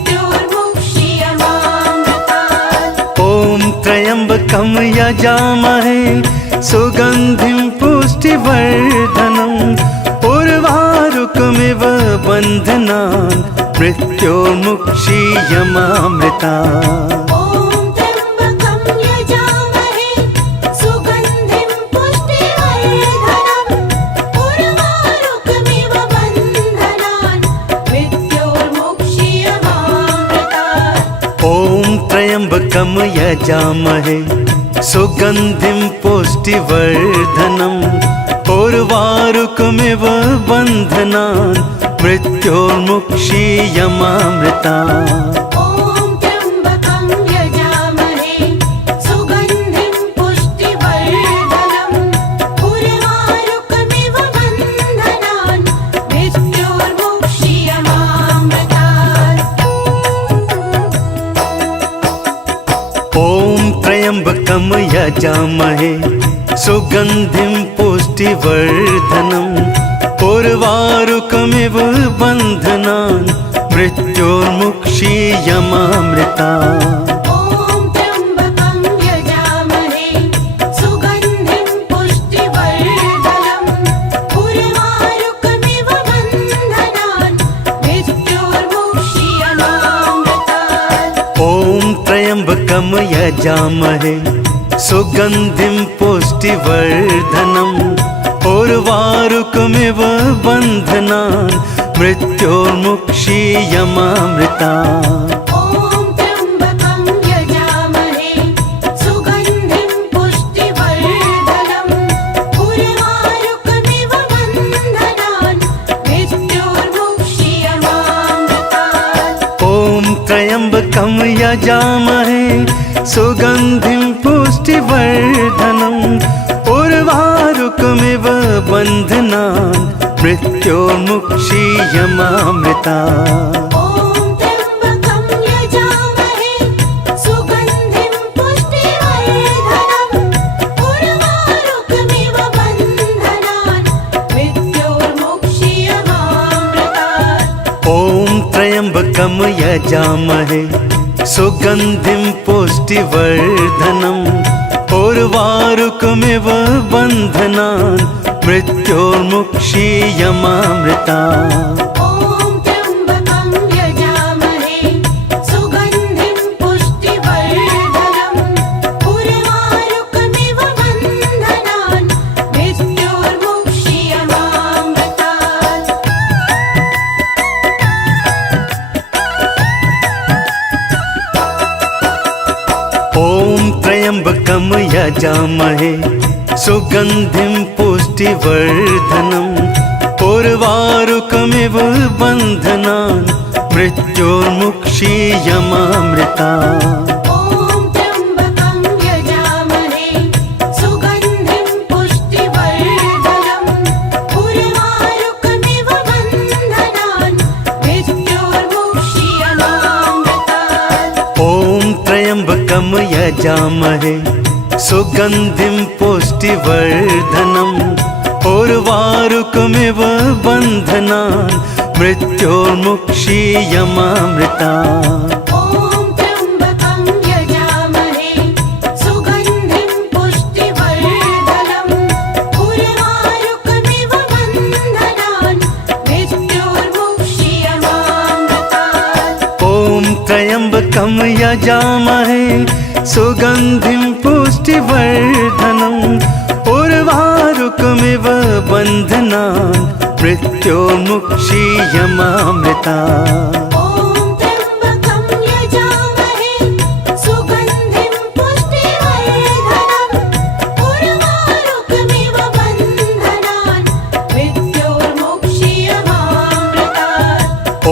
मृत्योर्मुक्षीयमामृतात् ॐ त्र्यम्बकं यजामहे सुगन्धिं पुष्टिवर्धनम् उर्वारुकमिव बन्धनान् मृत्योर्मुक्षीयमामृता ॐ त्र्यम्बकं यजामहे सुगन्धिं पुष्टिवर्धनम् उर्वारुकमिव बन्धनान् मृत्योर्मुक्षीयमामृतात् ॐ त्र्यम्बकं यजामहे सुगन्धिं पुष्टिवर्धनम् उर्वारुकमिव बन्धनान् मृत्योर्मुक्षीयमामृता ॐ त्र्यम्बकं यजामहे सुगन्धिं पुष्टिवर्धनम् उर्वारुकमिव बन्धनान् मृत्योर्मुक्षीयमामृतात् ॐ त्र्यम्बकं यजामहे सुगन्धिं पुष्टिवर्धनम् उर्वारुकमिव बन्धनान् मृत्योर्मुक्षीयमामृता ॐ त्र्यम्बकं यजामहे सुगन्धिं पुष्टिवर्धनम् उर्वारुकमिव बन्धनान् मृत्योर्मुक्षीयमामृतात् ॐ त्र्यम्बकं यजामहे सुगन्धिं पुष्टिवर्धनम् उर्वारुकमिव बन्धनान् मृत्योर्मुक्षीयमामृता ॐ त्र्यम्बकं यजामहे सुगन्धिं पुष्टिवर्धनम् उर्वारुकमिव बन्धनान् मृत्योर्मुक्षीयमामृतात् ॐ त्र्यम्बकं यजामहे सुगन्धिं पुष्टिवर्धनम् उर्वारुकमिव बन्धनान् मृत्योर्मुक्षीयमामृता ॐ त्र्यम्बकं यजामहे सुगन्धिं पुष्टिवर्धनम् उर्वारुकमिव बन्धनान् मृत्योर्मुक्षीयमामृतात् ॐ त्र्यम्बकं यजामहे सुगन्धिं पुष्टिवर्धनम् उर्वारुकमिव बन्धनान् मृत्योर्मुक्षीयमामृता ॐ त्र्यम्बकं यजामहे सुगन्धिं पुष्टिवर्धनम् उर्वारुकमिव बन्धनान् मृत्योर्मुक्षीयमामृतात् ॐ त्र्यम्बकं यजामहे सुगन्धिं पुष्टिवर्धनम् उर्वारुकमिव बन्धनान् मृत्योर्मुक्षीयमामृता ॐ त्र्यम्बकं यजामहे सुगन्धिं पुष्टिवर्धनम् उर्वारुकमिव बन्धनान् मृत्योर्मुक्षीयमामृतात् ॐ त्र्यम्बकं यजामहे सुगन्धिं पुष्टिवर्धनम् उर्वारुकमिव बन्धनान् मृत्योर्मुक्षीयमामृतात्। ॐ त्र्यम्बकं यजामहे सुगन्धिं पुष्टिवर्धनम् उर्वारुकमिव बन्धनान् मृत्योर्मुक्षीयमामृतात्। ॐ त्र्यम्बकं यजामहे सुगन्धिं पुष्टिवर्धनम् उर्वारुकमिव बन्धनान् मृत्योर्मुक्षीयमामृतात्। ॐ त्र्यम्बकं यजामहे सुगन्धिं पुष्टिवर्धनम् उर्वारुकमिव बन्धनान् मृत्योर्मुक्षीयमामृतात्। ॐ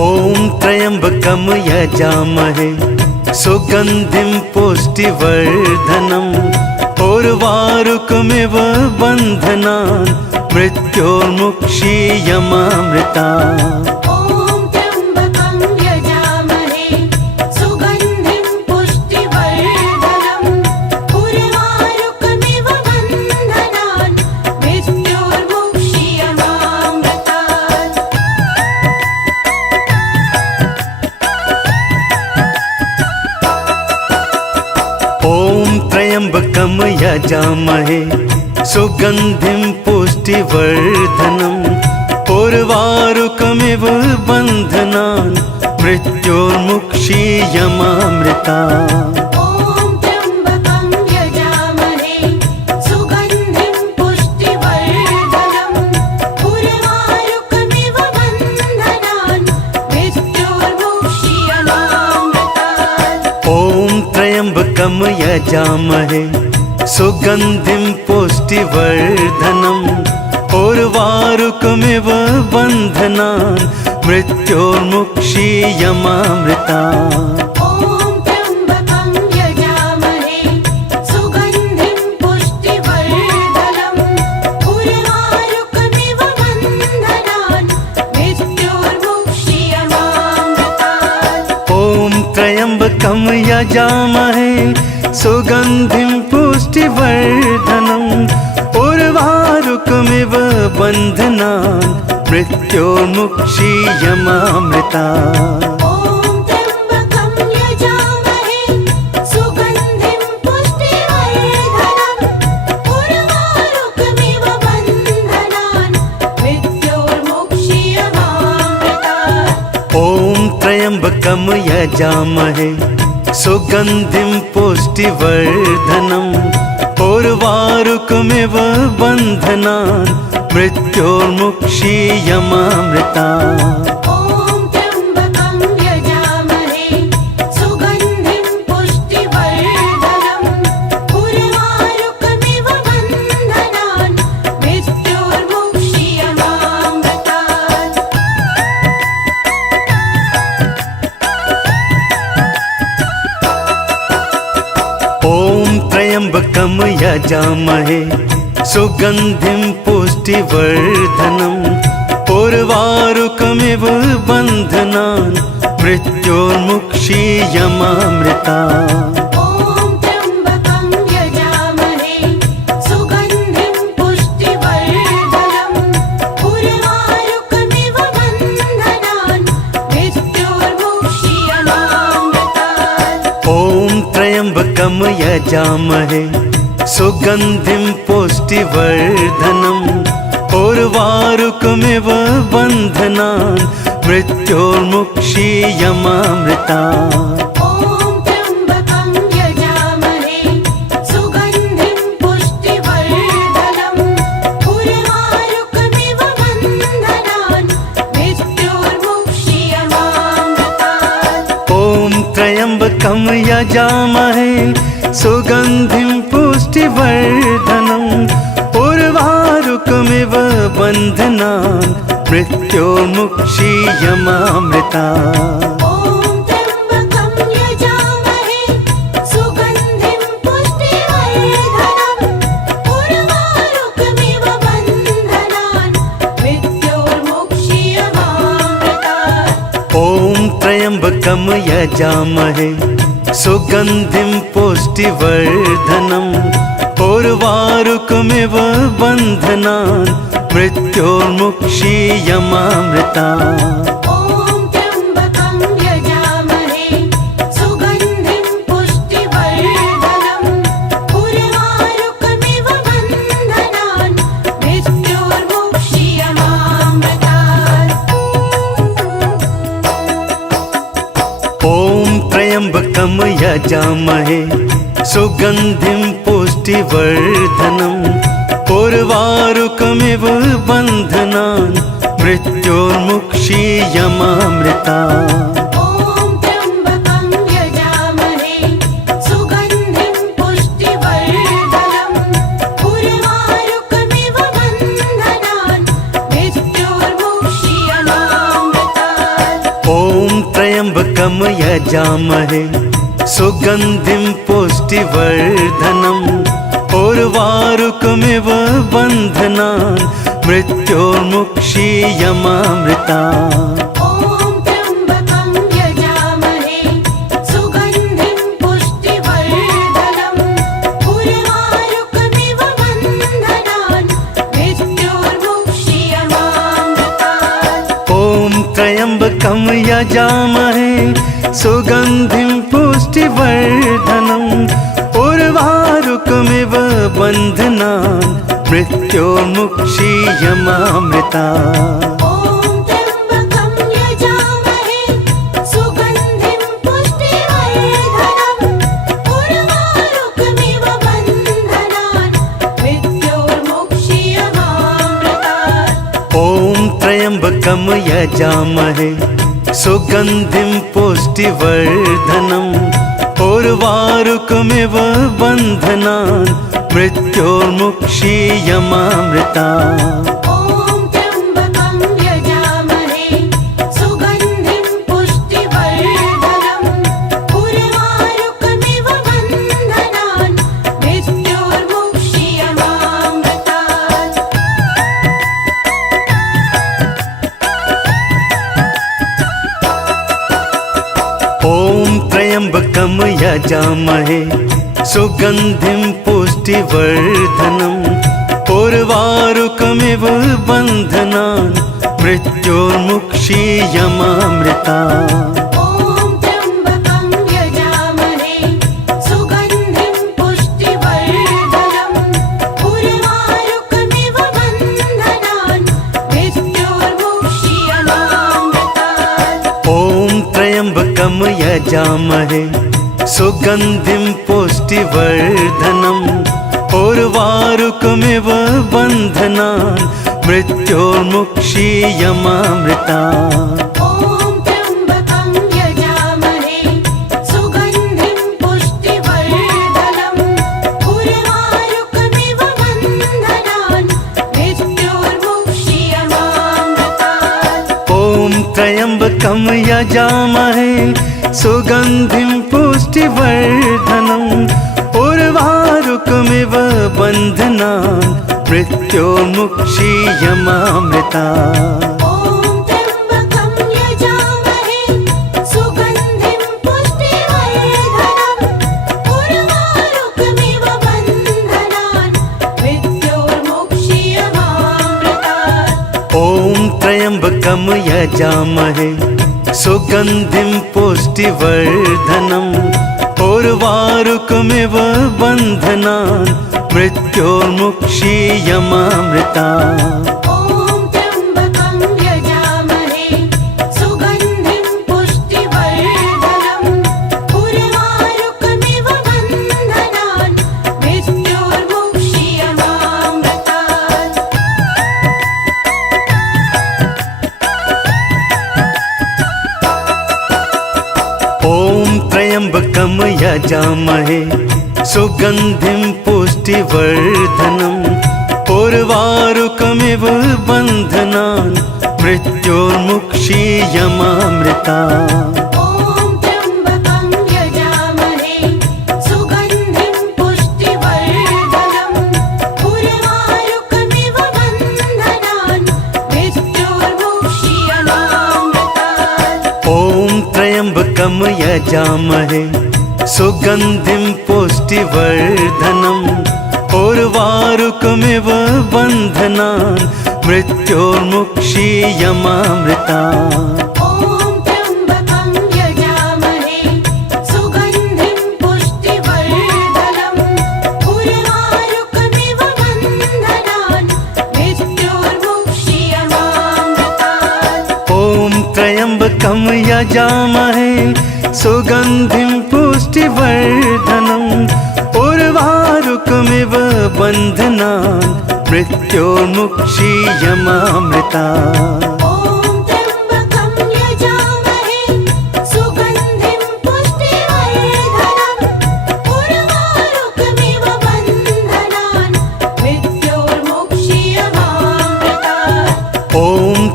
त्र्यम्बकं यजामहे सुगन्धिं पुष्टिवर्धनम् उर्वारुकमिव बन्धनान् मृत्योर्मुक्षीयमामृतात्। ॐ त्र्यम्बकं यजामहे सुगन्धिं पुष्टिवर्धनम् उर्वारुकमिव बन्धनान् मृत्योर्मुक्षीयमामृतात्। ॐ त्र्यम्बकं यजामहे सुगन्धिं पुष्टिवर्धनम् उर्वारुकमिव बन्धनान् मृत्योर्मुक्षीयमामृतात्। ॐ त्र्यम्बकं यजामहे सुगन्धिं पुष्टिवर्धनम् उर्वारुकमिव बन्धनान् मृत्योर्मुक्षीयमामृतात्। ॐ त्र्यम्बकं यजामहे सुगन्धिं पुष्टिवर्धनम् उर्वारुकमिव बन्धनान् मृत्योर्मुक्षीयमामृतात्। ॐ त्र्यम्बकं यजामहे सुगन्धिं पुष्टिवर्धनम् उर्वारुकमिव बन्धनान् मृत्योर्मुक्षीयमामृतात्। ॐ त्र्यम्बकं यजामहे सुगन्धिं पुष्टिवर्धनम् उर्वारुकमिव बन्धनान् मृत्योर्मुक्षीयमामृतात्। ॐ त्र्यम्बकं यजामहे सुगन्धिं पुष्टिवर्धनम् उर्वारुकमिव बन्धनान् मृत्योर्मुक्षीयमामृतात्। ॐ त्र्यम्बकं यजामहे सुगन्धिं पुष्टिवर्धनम् उर्वारुकमिव बन्धनान् मृत्योर्मुक्षीयमामृतात्। ॐ त्र्यम्बकं यजामहे सुगन्धिं पुष्टिवर्धनम् उर्वारुकमिव बन्धनान् मृत्योर्मुक्षीयमामृतात्। ॐ त्र्यम्बकं यजामहे सुगन्धिं पुष्टिवर्धनम् उर्वारुकमिव बन्धनान् मृत्योर्मुक्षीयमामृतात्। ॐ त्र्यम्बकं यजामहे सुगन्धिं पुष्टिवर्धनम् उर्वारुकमिव बन्धनान् मृत्योर्मुक्षीयमामृतात्। ॐ त्र्यम्बकं यजामहे सुगन्धिं पुष्टिवर्धनम् उर्वारुकमिव बन्धनान् मृत्योर्मुक्षीयमामृतात्। ॐ त्र्यम्बकं यजामहे सुगन्धिं पुष्टिवर्धनम् उर्वारुकमिव बन्धनान् मृत्योर्मुक्षीयमामृतात्। ॐ त्र्यम्बकं यजामहे सुगन्धिं पुष्टिवर्धनम् उर्वारुकमिव बन्धनान् मृत्योर्मुक्षीयमामृतात्। ॐ त्र्यम्बकं यजामहे सुगन्धिं पुष्टिवर्धनम् उर्वारुकमिव बन्धनान् मृत्योर्मुक्षीयमामृतात्। ॐ त्र्यम्बकं यजामहे सुगन्धिं पुष्टिवर्धनम् उर्वारुकमिव बन्धनान् मृत्योर्मुक्षीयमामृता ॐ त्र्यम्बकं यजामहे सुगन्धिं पुष्टिवर्धनम् उर्वारुकमिव बन्धनान् मृत्योर्मुक्षीयमामृतात् ॐ त्र्यम्बकं यजामहे सुगन्धिं पुष्टिवर्धनम् उर्वारुकमिव बन्धनान् मृत्योर्मुक्षीयमामृता ॐ त्र्यम्बकं यजामहे सुगन्धिं पुष्टिवर्धनम् उर्वारुकमिव बन्धनान् मृत्योर्मुक्षीयमामृतात् ॐ त्र्यम्बकं यजामहे सुगन्धिं पुष्टिवर्धनम् उर्वारुकमिव बन्धनान् मृत्योर्मुक्षीयमामृता ॐ त्र्यम्बकं यजामहे सुगन्धिं पुष्टिवर्धनम् उर्वारुकमिव बन्धनान् मृत्योर्मुक्षीयमामृतात् ॐ त्र्यम्बकं यजामहे सुगन्धिं पुष्टिवर्धनम् उर्वारुकमिव बन्धनान् मृत्योर्मुक्षीयमामृता ॐ त्र्यम्बकं यजामहे सुगन्धिं पुष्टिवर्धनम् उर्वारुकमिव बन्धनान् मृत्योर्मुक्षीयमामृतात् ॐ त्र्यम्बकं यजामहे सुगन्धिं पुष्टिवर्धनम् उर्वारुकमिव बन्धनान् मृत्योर्मुक्षीयमामृता ॐ त्र्यम्बकं यजामहे सुगन्धिं पुष्टिवर्धनम् उर्वारुकमिव बन्धनान् मृत्योर्मुक्षीयमामृतात् ॐ त्र्यम्बकं यजामहे सुगन्धिं पुष्टिवर्धनम् उर्वारुकमिव बन्धनान् मृत्योर्मुक्षीयमामृता ॐ त्र्यम्बकं यजामहे सुगन्धिं पुष्टिवर्धनम् उर्वारुकमिव बन्धनान् मृत्योर्मुक्षीयमामृतात् ॐ त्र्यम्बकं यजामहे सुगन्धिं पुष्टिवर्धनम् उर्वारुकमिव बन्धनान् मृत्योर्मुक्षीयमामृता ॐ त्र्यम्बकं यजामहे सुगन्धिं पुष्टिवर्धनम् उर्वारुकमिव बन्धनान् मृत्योर्मुक्षीयमामृतात् ॐ त्र्यम्बकं यजामहे सुगन्धिं पुष्टिवर्धनम् उर्वारुकमिव बन्धनान् मृत्योर्मुक्षीयमामृता ॐ त्र्यम्बकं यजामहे सुगन्धिं पुष्टिवर्धनम् उर्वारुकमिव बन्धनान् मृत्योर्मुक्षीयमामृतात् ॐ त्र्यम्बकं यजामहे सुगन्धिं पुष्टिवर्धनम् उर्वारुकमिव बन्धनान् मृत्योर्मुक्षीयमामृता ॐ त्र्यम्बकं यजामहे सुगन्धिं पुष्टिवर्धनम् उर्वारुकमिव बन्धनान् मृत्योर्मुक्षीयमामृतात् ॐ त्र्यम्बकं यजामहे सुगन्धिं पुष्टिवर्धनम् उर्वारुकमिव बन्धनान् मृत्योर्मुक्षीयमामृता ॐ त्र्यम्बकं यजामहे सुगन्धिं पुष्टिवर्धनम् उर्वारुकमिव बन्धनान् मृत्योर्मुक्षीयमामृतात् ॐ त्र्यम्बकं यजामहे सुगन्धिं पुष्टिवर्धनम् उर्वारुकमिव बन्धनान् मृत्योर्मुक्षीयमामृतात् ॐ त्र्यम्बकं यजामहे सुगन्धिं पुष्टिवर्धनम् उर्वारुकमिव बन्धनान् मृत्योर्मुक्षीयमामृतात् ॐ त्र्यम्बकं यजामहे सुगन्धिं पुष्टिवर्धनम् उर्वारुकमिव बन्धनान् मृत्योर्मुक्षीयमामृतात् ॐ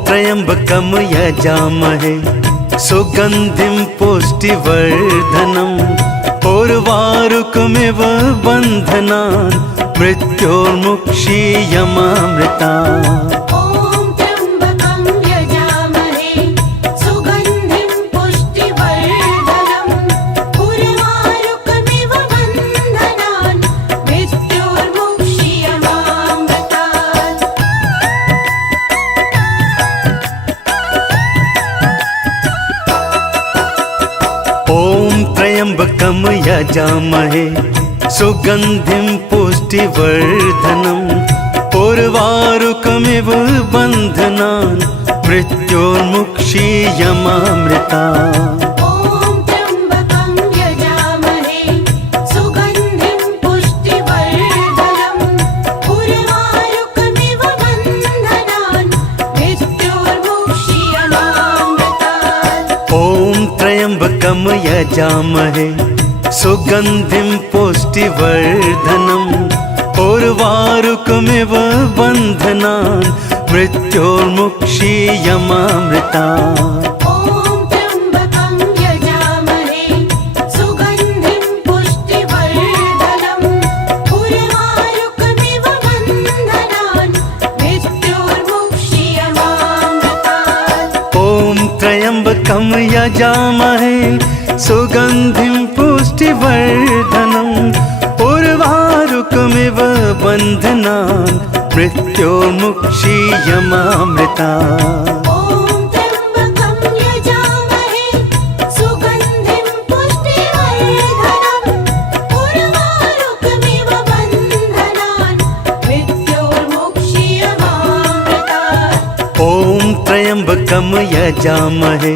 त्र्यम्बकं यजामहे सुगन्धिं पुष्टिवर्धनम् उर्वारुकमिव बन्धनान् मृत्योर्मुक्षीयमामृतात् ॐ त्र्यम्बकं यजामहे सुगन्धिं पुष्टिवर्धनम् उर्वारुकमिव बन्धनान् मृत्योर्मुक्षीयमामृतात् ॐ त्र्यम्बकं यजामहे सुगन्धिं पुष्टिवर्धनम् उर्वारुकमिव बन्धनान् मृत्योर्मुक्षीयमामृतात् ॐ त्र्यम्बकं यजामहे सुगन्धिं पुष्टिवर्धनम् उर्वारुकमिव बन्धनान् मृत्योर्मुक्षीयमामृतात् ॐ त्र्यम्बकं यजामहे सुगन्धिं पुष्टिवर्धनम् उर्वारुकमिव बन्धनान् मृत्योर्मुक्षीयमामृतात् ॐ त्र्यम्बकं यजामहे सुगन्धिं पुष्टिवर्धनम् उर्वारुकमिव बन्धनान् मृत्योर्मुक्षीयमामृतात् ॐ त्र्यम्बकं यजामहे सुगन्धिं पुष्टिवर्धनम् उर्वारुकमिव बन्धनान् मृत्योर्मुक्षीयमामृतात् ॐ त्र्यम्बकं यजामहे सुगन्धिं पुष्टिवर्धनम् उर्वारुकमिव बन्धनान् मृत्योर्मुक्षीयमामृतात् ॐ त्र्यम्बकं यजामहे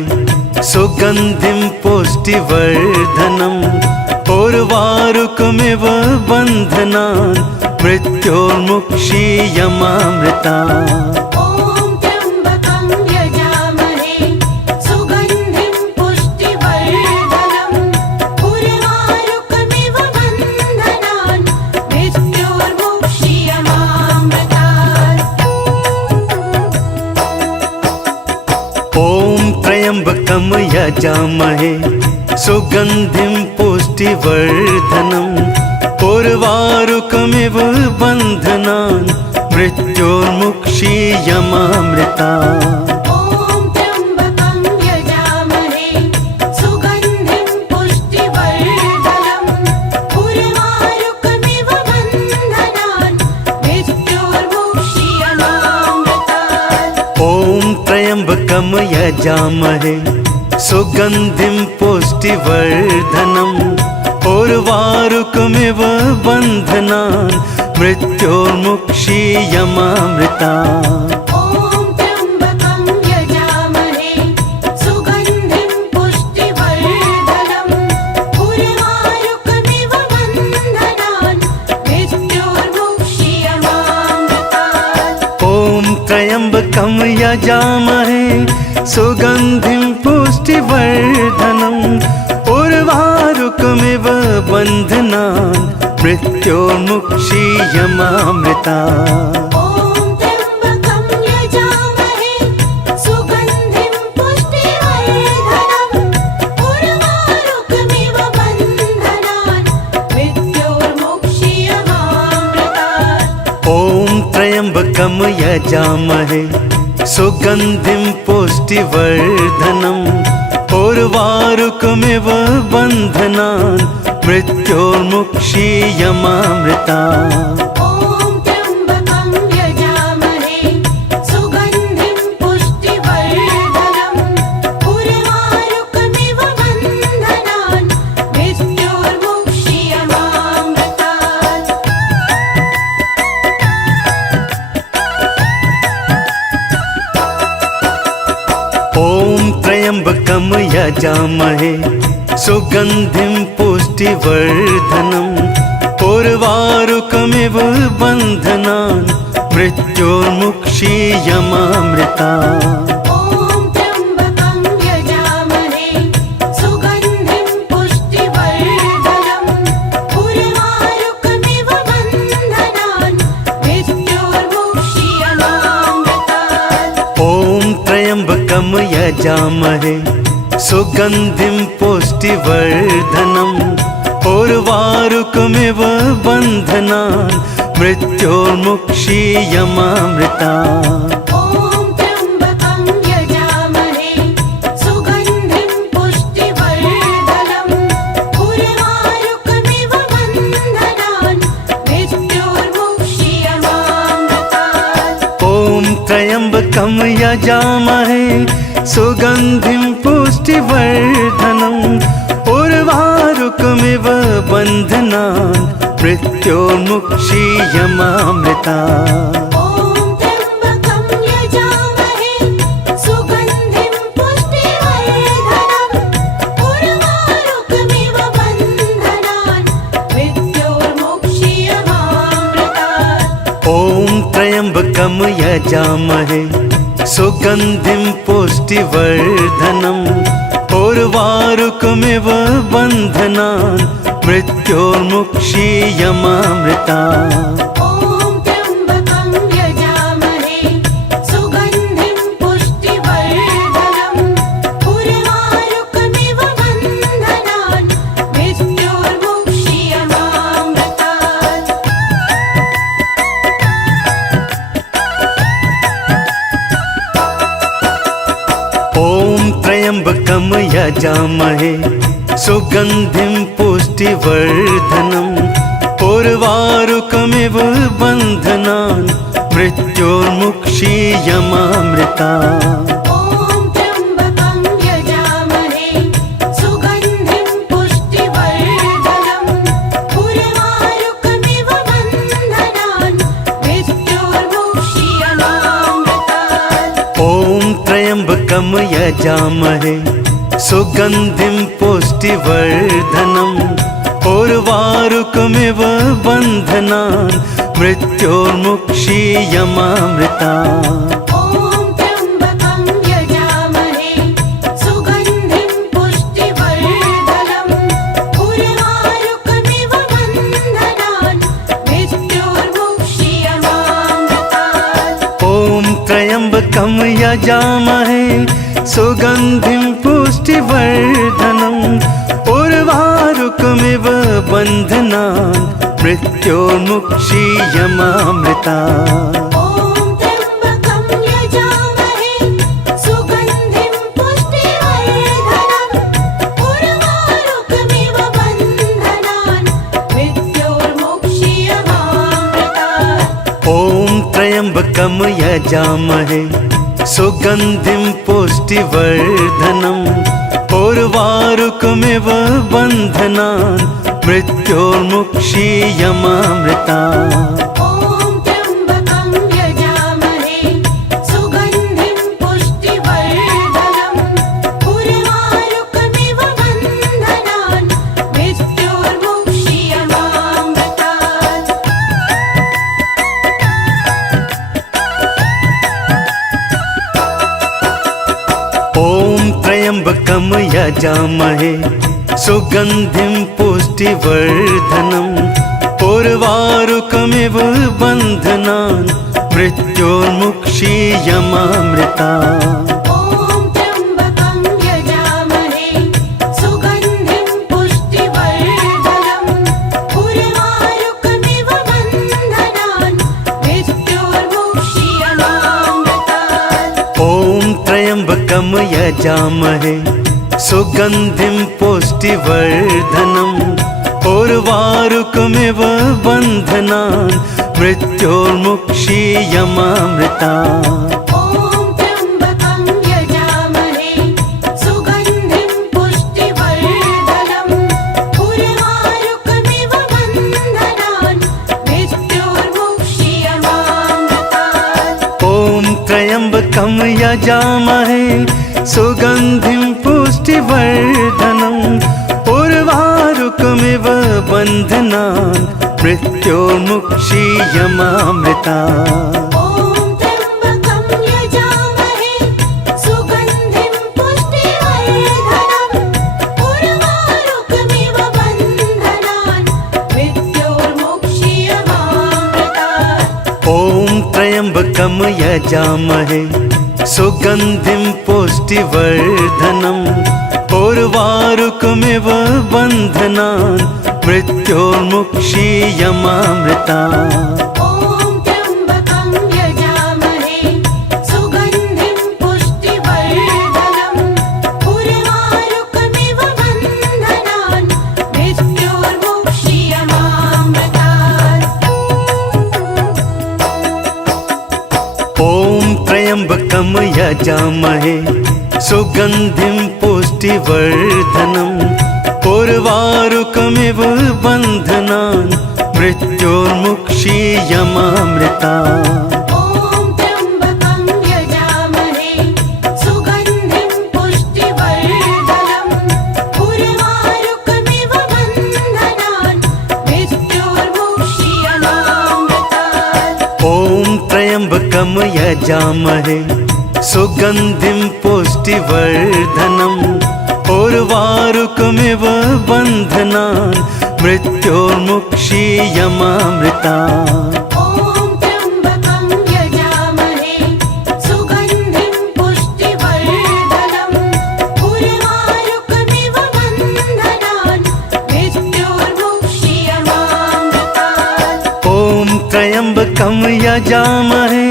सुगन्धिं पुष्टिवर्धनम् उर्वारुकमिव बन्धनान् मृत्योर्मुक्षीयमामृतात् ॐ त्र्यम्बकं यजामहे सुगन्धिं पुष्टिवर्धनम् उर्वारुकमिव बन्धनान् मृत्योर्मुक्षीयमामृतात् ॐ त्र्यम्बकं यजामहे सुगन्धिं पुष्टिवर्धनम् उर्वारुकमिव बन्धनान् मृत्योर्मुक्षीयमामृतात् ॐ त्र्यम्बकं यजामहे सुगन्धिं पुष्टिवर्धनम् उर्वारुकमिव बन्धनान् मृत्योर्मुक्षीयमामृतात् ॐ त्र्यम्बकं यजामहे सुगन्धिं पुष्टिवर्धनम् उर्वारुकमिव बन्धनान् मृत्योर्मुक्षीयमामृतात् ॐ त्र्यम्बकं यजामहे सुगन्धिं पुष्टिवर्धनम् उर्वारुकमिव बन्धनान् मृत्योर्मुक्षीयमामृतात् ॐ त्र्यम्बकं यजामहे सुगन्धिं पुष्टिवर्धनम् उर्वारुकमिव बन्धनान् मृत्योर्मुक्षीयमामृतात् ॐ त्र्यम्बकं यजामहे सुगन्धिं पुष्टिवर्धनम् उर्वारुकमिव बन्धनान् मृत्योर्मुक्षीयमामृतात् ॐ त्र्यम्बकं यजामहे सुगन्धिं पुष्टिवर्धनम् उर्वारुकमिव बन्धनान् मृत्योर्मुक्षीयमामृतात् ॐ त्र्यम्बकं यजामहे सुगन्धिं पुष्टिवर्धनम् उर्वारुकमिव बन्धनान् मृत्योर्मुक्षीयमामृता ॐ त्र्यम्बकं यजामहे सुगन्धिं पुष्टिवर्धनम् उर्वारुकमिव बन्धनान् मृत्योर्मुक्षीयमामृतात् ॐ त्र्यम्बकं यजामहे सुगन्धिं पुष्टिवर्धनम् उर्वारुकमिव बन्धनान् मृत्योर्मुक्षीयमामृता ॐ त्र्यम्बकं यजामहे सुगन्धिं पुष्टिवर्धनम् उर्वारुकमिव बन्धनान् मृत्योर्मुक्षीयमामृतात् ॐ त्र्यम्बकं यजामहे सुगन्धिं पुष्टिवर्धनम् उर्वारुकमिव बन्धनान् मृत्योर्मुक्षीयमामृता ॐ त्र्यम्बकं यजामहे सुगन्धिं पुष्टिवर्धनम् उर्वारुकमिव बन्धनान् मृत्योर्मुक्षीयमामृतात् ॐ त्र्यम्बकं यजामहे सुगन्धिं पुष्टिवर्धनम् उर्वारुकमिव बन्धनान् मृत्योर्मुक्षीयमामृता ॐ त्र्यम्बकं यजामहे सुगन्धिं पुष्टिवर्धनम् उर्वारुकमिव बन्धनान् मृत्योर्मुक्षीयमामृतात् ॐ त्र्यम्बकं यजामहे सुगन्धिं पुष्टिवर्धनम् उर्वारुकमिव बन्धनान् मृत्योर्मुक्षीयमामृता ॐ त्र्यम्बकं यजामहे सुगन्धिं पुष्टिवर्धनम् उर्वारुकमिव बन्धनान् मृत्योर्मुक्षीयमामृतात् ॐ त्र्यम्बकं यजामहे सुगन्धिं पुष्टिवर्धनम् उर्वारुकमिव बन्धनान् मृत्योर्मुक्षीयमामृता ॐ त्र्यम्बकं यजामहे सुगन्धिं पुष्टिवर्धनम् उर्वारुकमिव बन्धनान् मृत्योर्मुक्षीयमामृतात् ॐ त्र्यम्बकं यजामहे सुगन्धिं पुष्टिवर्धनम् उर्वारुकमिव बन्धनान् मृत्योर्मुक्षीयमामृता ॐ त्र्यम्बकं यजामहे सुगन्धिं पुष्टिवर्धनम् उर्वारुकमिव बन्धनान् मृत्योर्मुक्षीयमामृतात् ॐ त्र्यम्बकं यजामहे सुगन्धिं पुष्टिवर्धनम् उर्वारुकमिव बन्धनान् मृत्योर्मुक्षीयमामृता ॐ त्र्यम्बकं यजामहे सुगन्धिं पुष्टिवर्धनम् उर्वारुकमिव बन्धनान् मृत्योर्मुक्षीयमामृतात् ॐ त्र्यम्बकं यजामहे सुगन्धिं पुष्टिवर्धनम् उर्वारुकमिव बन्धनान् मृत्योर्मुक्षीयमामृता ॐ त्र्यम्बकं यजामहे सुगन्धिं पुष्टिवर्धनम् उर्वारुकमिव बन्धनान् मृत्योर्मुक्षीयमामृतात् ॐ त्र्यम्बकं यजामहे सुगन्धिं पुष्टिवर्धनम् उर्वारुकमिव बन्धनान् मृत्योर्मुक्षीयमामृता ॐ त्र्यम्बकं यजामहे सुगन्धिं पुष्टिवर्धनम् उर्वारुकमिव बन्धनान् मृत्योर्मुक्षीयमामृतात् ॐ त्र्यम्बकं यजामहे सुगन्धिं पुष्टिवर्धनम् उर्वारुकमिव बन्धनान् मृत्योर्मुक्षीयमामृता ॐ त्र्यम्बकं यजामहे सुगन्धिं पुष्टिवर्धनम् उर्वारुकमिव बन्धनान् मृत्योर्मुक्षीयमामृतात् ॐ त्र्यम्बकं यजामहे सुगन्धिं पुष्टिवर्धनम् उर्वारुकमिव बन्धनान् मृत्योर्मुक्षीयमामृता ॐ त्र्यम्बकं यजामहे सुगन्धिं पुष्टिवर्धनम् उर्वारुकमिव बन्धनान् मृत्योर्मुक्षीयमामृतात् ॐ त्र्यम्बकं यजामहे सुगन्धिं पुष्टिवर्धनम् उर्वारुकमिव बन्धनान् मृत्योर्मुक्षीयमामृता ॐ त्र्यम्बकं यजामहे सुगन्धिं पुष्टिवर्धनम् उर्वारुकमिव बन्धनान् मृत्योर्मुक्षीयमामृतात् ॐ त्र्यम्बकं यजामहे सुगन्धिं पुष्टिवर्धनम् उर्वारुकमिव बन्धनान् मृत्योर्मुक्षीयमामृता ॐ त्र्यम्बकं यजामहे सुगन्धिं पुष्टिवर्धनम् उर्वारुकमिव बन्धनान् मृत्योर्मुक्षीयमामृतात् ॐ त्र्यम्बकं यजामहे सुगन्धिं पुष्टिवर्धनम् उर्वारुकमिव बन्धनान् मृत्योर्मुक्षीयमामृता ॐ त्र्यम्बकं यजामहे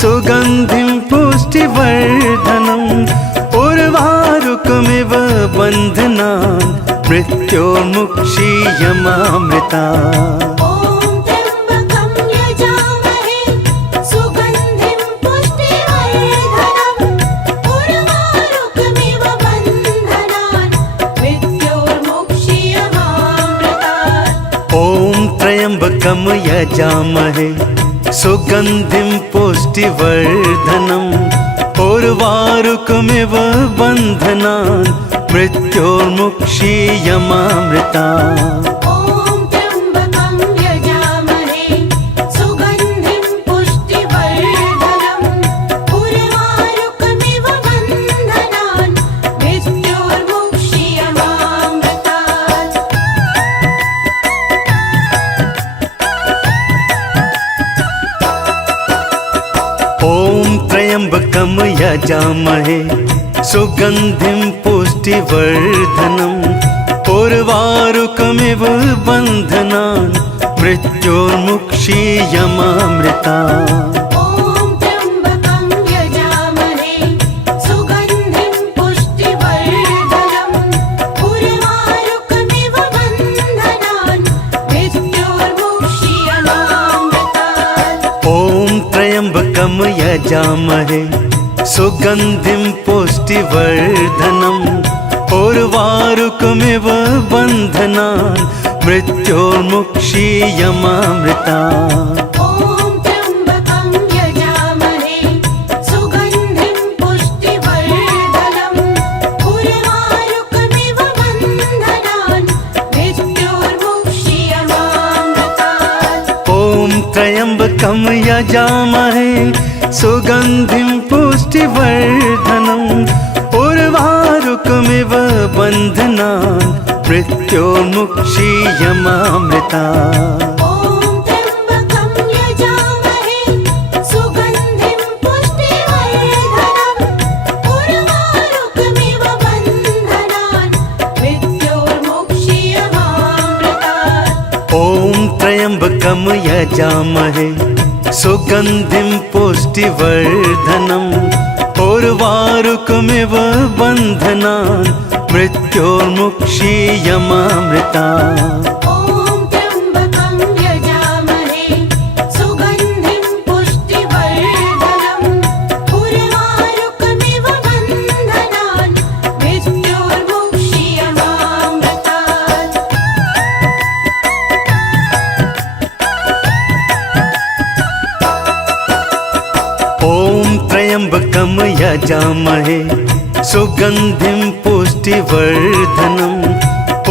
सुगन्धिं पुष्टिवर्धनम् उर्वारुकमिव बन्धनान् मृत्योर्मुक्षीयमामृतात् ॐ त्र्यम्बकं यजामहे सुगन्धिं पुष्टिवर्धनम् उर्वारुकमिव बन्धनान् मृत्योर्मुक्षीयमामृता ॐ त्र्यम्बकं यजामहे सुगन्धिं पुष्टिवर्धनम् उर्वारुकमिव बन्धनान् मृत्योर्मुक्षीयमामृतात् ॐ त्र्यम्बकं यजामहे सुगन्धिं पुष्टिवर्धनम् उर्वारुकमिव बन्धनान् मृत्योर्मुक्षीयमामृता ॐ त्र्यम्बकं यजामहे सुगन्धिं पुष्टिवर्धनम् उर्वारुकमिव बन्धनान् मृत्योर्मुक्षीयमामृतात् ॐ त्र्यम्बकं यजामहे सुगन्धिं पुष्टिवर्धनम् उर्वारुकमिव बन्धनान् मृत्योर्मुक्षीयमामृता ॐ त्र्यम्बकं यजामहे सुगन्धिं पुष्टिवर्धनम् उर्वारुकमिव बन्धनान् मृत्योर्मुक्षीयमामृतात् ॐ त्र्यम्बकं यजामहे सुगन्धिं पुष्टिवर्धनम् उर्वारुकमिव बन्धनान् मृत्योर्मुक्षीयमामृता ॐ त्र्यम्बकं यजामहे सुगन्धिं पुष्टिवर्धनम् उर्वारुकमिव बन्धनान् मृत्योर्मुक्षीयमामृतात् ॐ त्र्यम्बकं यजामहे सुगन्धिं पुष्टिवर्धनम् उर्वारुकमिव बन्धनान् मृत्योर्मुक्षीयमामृता ॐ त्र्यम्बकं यजामहे सुगन्धिं पुष्टिवर्धनम् उर्वारुकमिव बन्धनान् मृत्योर्मुक्षीयमामृतात् ॐ त्र्यम्बकं यजामहे सुगन्धिं पुष्टिवर्धनम् उर्वारुकमिव बन्धनान् मृत्योर्मुक्षीयमामृता ॐ यजामहे सुगन्धिं पुष्टिवर्धनम्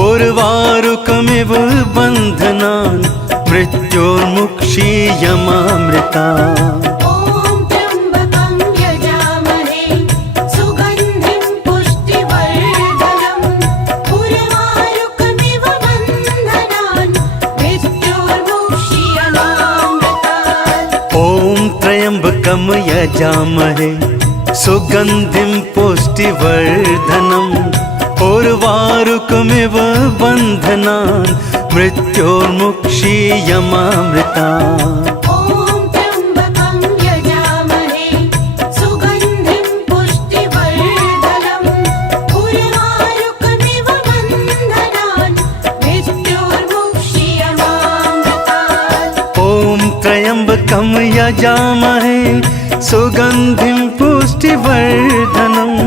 उर्वारुकमिव बन्धनान् मृत्योर्मुक्षीयमामृता ॐ त्र्यम्बकं यजामहे सुगन्धिं पुष्टिवर्धनम् उर्वारुकमिव बन्धनान् मृत्योर्मुक्षीयमामृतात् ॐ त्र्यम्बकं यजामहे सुगन्धिं पुष्टिवर्धनम् उर्वारुकमिव बन्धनान् मृत्योर्मुक्षीयमामृता ॐ त्र्यम्बकं यजामहे सुगन्धिं पुष्टिवर्धनम् उर्वारुकमिव बन्धनान् मृत्योर्मुक्षीयमामृतात् ॐ त्र्यम्बकं यजामहे सुगन्धिं पुष्टिवर्धनम्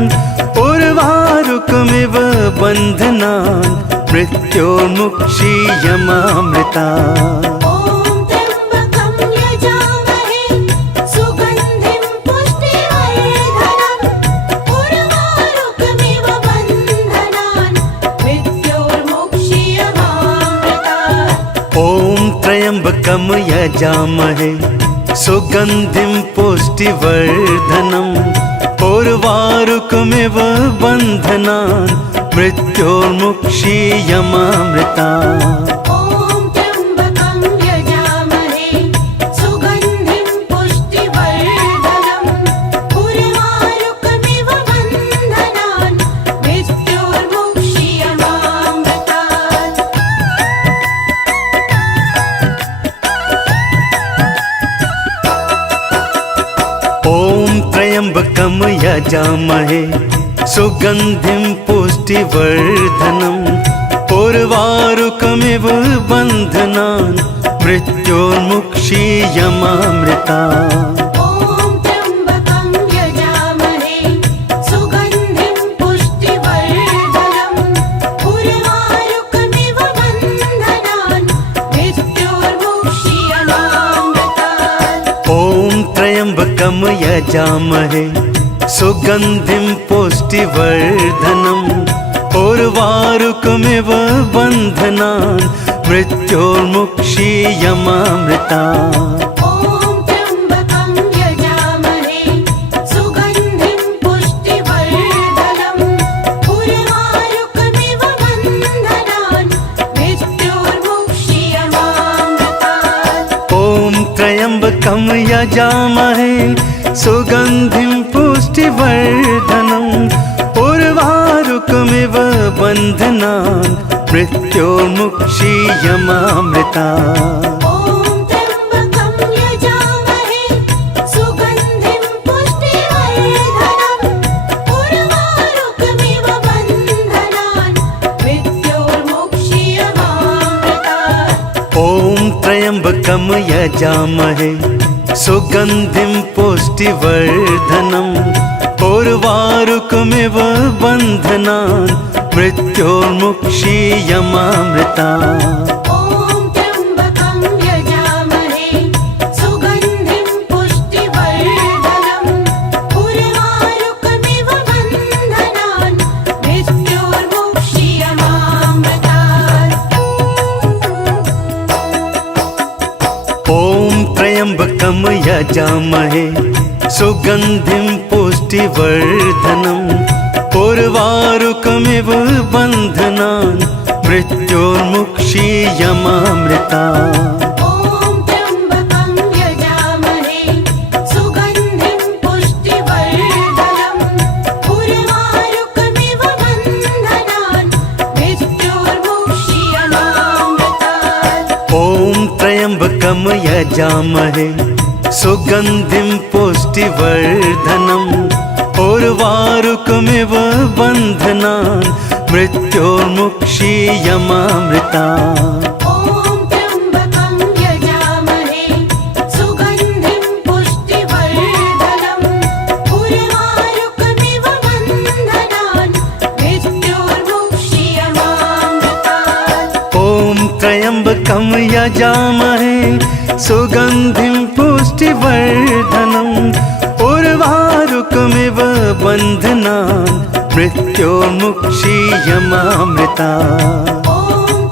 उर्वारुकमिव बन्धनान् मृत्योर्मुक्षीयमामृता ॐ त्र्यम्बकं यजामहे सुगन्धिं पुष्टिवर्धनम् उर्वारुकमिव बन्धनान् मृत्योर्मुक्षीयमामृतात् ॐ त्र्यम्बकं यजामहे सुगन्धिं पुष्टिवर्धनम् उर्वारुकमिव बन्धनान् मृत्योर्मुक्षीयमामृता ॐ त्र्यम्बकं यजामहे सुगन्धिं पुष्टिवर्धनम् उर्वारुकमिव बन्धनान् मृत्योर्मुक्षीयमामृतात् ॐ त्र्यम्बकं यजामहे सुगन्धिं पुष्टिवर्धनम् उर्वारुकमिव बन्धनान् मृत्योर्मुक्षीयमामृता ॐ त्र्यम्बकं यजामहे सुगन्धिं पुष्टिवर्धनम् उर्वारुकमिव बन्धनान् मृत्योर्मुक्षीयमामृतात् ॐ त्र्यम्बकं यजामहे सुगन्धिं पुष्टिवर्धनम् उर्वारुकमिव बन्धनान् मृत्योर्मुक्षीयमामृता ॐ त्र्यम्बकं यजामहे सुगन्धिं पुष्टिवर्धनम् उर्वारुकमिव बन्धनान् मृत्योर्मुक्षीयमामृतात् ॐ त्र्यम्बकं यजामहे सुगन्धिं पुष्टिवर्धनम् उर्वारुकमिव बन्धनान् मृत्योर्मुक्षीयमामृता ॐ त्र्यम्बकं यजामहे सुगन्धिं पुष्टिवर्धनम् उर्वारुकमिव बन्धनान् मृत्योर्मुक्षीयमामृतात् ॐ त्र्यम्बकं यजामहे सुगन्धिं पुष्टिवर्धनम् उर्वारुकमिव बन्धनान् मृत्योर्मुक्षीयमामृता ॐ त्र्यम्बकं यजामहे सुगन्धिं पुष्टिवर्धनम् उर्वारुकमिव बन्धनान् मृत्योर्मुक्षीयमामृतात् ॐ त्र्यम्बकं यजामहे सुगन्धिं पुष्टिवर्धनम् उर्वारुकमिव बन्धनान् मृत्योर्मुक्षीयमामृता ॐ त्र्यम्बकं यजामहे सुगन्धिं पुष्टिवर्धनम् उर्वारुकमिव बन्धनान् मृत्योर्मुक्षीयमामृतात् ॐ त्र्यम्बकं यजामहे सुगन्धिं पुष्टिवर्धनम् उर्वारुकमिव बन्धनान् मृत्योर्मुक्षीयमामृता ॐ त्र्यम्बकं यजामहे सुगन्धिं पुष्टिवर्धनम् उर्वारुकमिव बन्धनान् मृत्योर्मुक्षीयमामृतात् ॐ त्र्यम्बकं यजामहे सुगन्धिं पुष्टिवर्धनम् उर्वारुकमिव उर्वारुकमिव बन्धनान् मृत्योर्मुक्षीयमामृता ॐ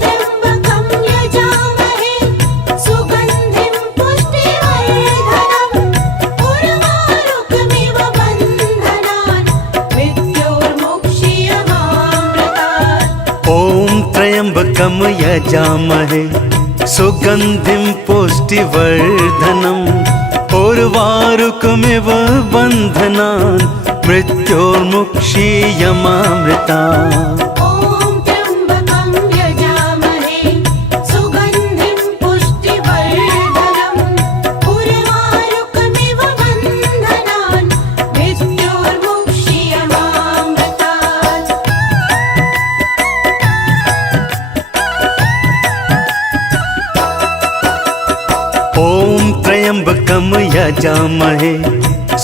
त्र्यम्बकं यजामहे सुगन्धिं पुष्टिवर्धनम् उर्वारुकमिव बन्धनान् मृत्योर्मुक्षीयमामृतात् ॐ त्र्यम्बकं यजामहे सुगन्धिं पुष्टिवर्धनम् उर्वारुकमिव बन्धनान् मृत्योर्मुक्षीयमामृता ॐ त्र्यम्बकं यजामहे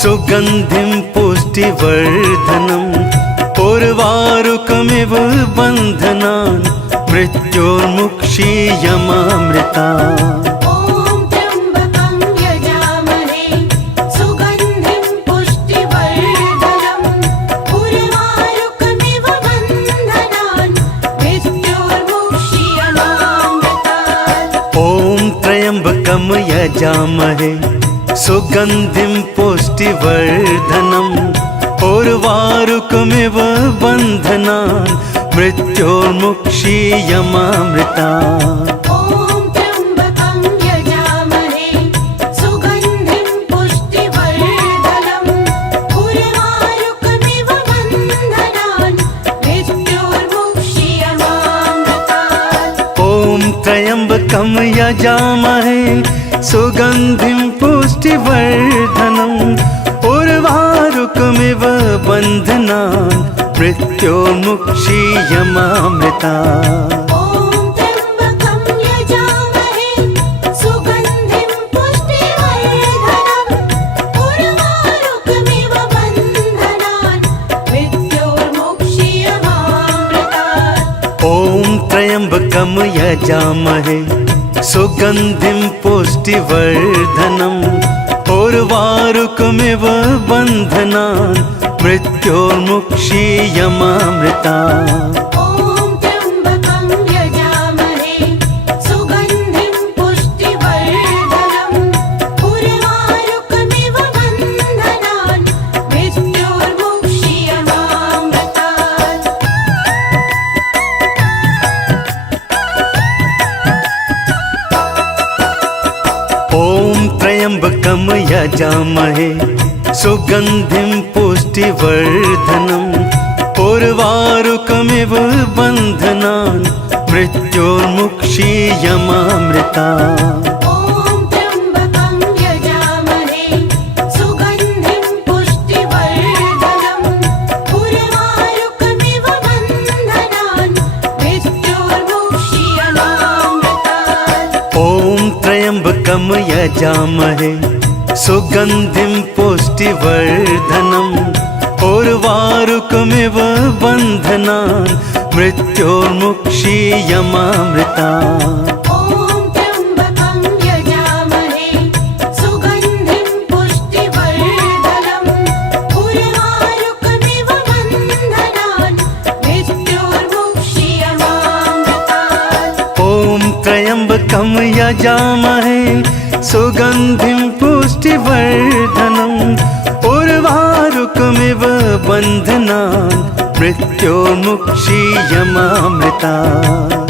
सुगन्धिं पुष्टिवर्धनम् उर्वारुकमिव बन्धनान् मृत्योर्मुक्षीयमामृतात् ॐ त्र्यम्बकं यजामहे सुगन्धिं पुष्टिवर्धनम् उर्वारुकमिव बन्धनान् मृत्योर्मुक्षीयमामृता ॐ त्र्यम्बकं यजामहे सुगन्धिं पुष्टिवर्धनम् उर्वारुकमिव बन्धनान् मृत्योर्मुक्षीयमामृतात् ॐ त्र्यम्बकं यजामहे सुगन्धिं पुष्टिवर्धनम् उर्वारुकमिव बन्धनान् मृत्योर्मुक्षीयमामृता ॐ त्र्यम्बकं यजामहे सुगन्धिं पुष्टिवर्धनम् उर्वारुकमिव बन्धनान् मृत्योर्मुक्षीयमामृतात् ॐ त्र्यम्बकं यजामहे सुगन्धिं पुष्टिवर्धनम् उर्वारुकमिव बन्धनान् मृत्योर्मुक्षीयमामृता ॐ त्र्यम्बकं यजामहे सुगन्धिं पुष्टिवर्धनम् उर्वारुकमिव बन्धनान् मृत्योर्मुक्षीयमामृतात् ॐ त्र्यम्बकं यजामहे सुगन्धिं पुष्टिवर्धनम् उर्वारुकमिव बन्धनान् मृत्योर्मुक्षीयमामृता ॐ त्र्यम्बकं यजामहे सुगन्धिं पुष्टिवर्धनम् उर्वारुकमिव बन्धनान् मृत्योर्मुक्षीयमामृतात् ॐ त्र्यम्बकं यजामहे सुगन्धिं पुष्टिवर्धनम् उर्वारुकमिव बन्धनान् मृत्योर्मुक्षीयमामृता ॐ त्र्यम्बकं यजामहे सुगन्धिं पुष्टिवर्धनम् उर्वारुकमिव बन्धनान् मृत्योर्मुक्षीयमामृतात् ॐ त्र्यम्बकं यजामहे सुगन्धिं पुष्टिवर्धनम् उर्वारुकमिव बन्धनान् मृत्योर्मुक्षीयमामृता ॐ त्र्यम्बकं यजामहे सुगन्धिं पुष्टिवर्धनम् उर्वारुकमिव बन्धनान् मृत्योर्मुक्षीयमामृतात् ॐ त्र्यम्बकं यजामहे सुगन्धिं पुष्टिवर्धनम् उर्वारुकमिव बन्धनान् मृत्योर्मुक्षीयमामृता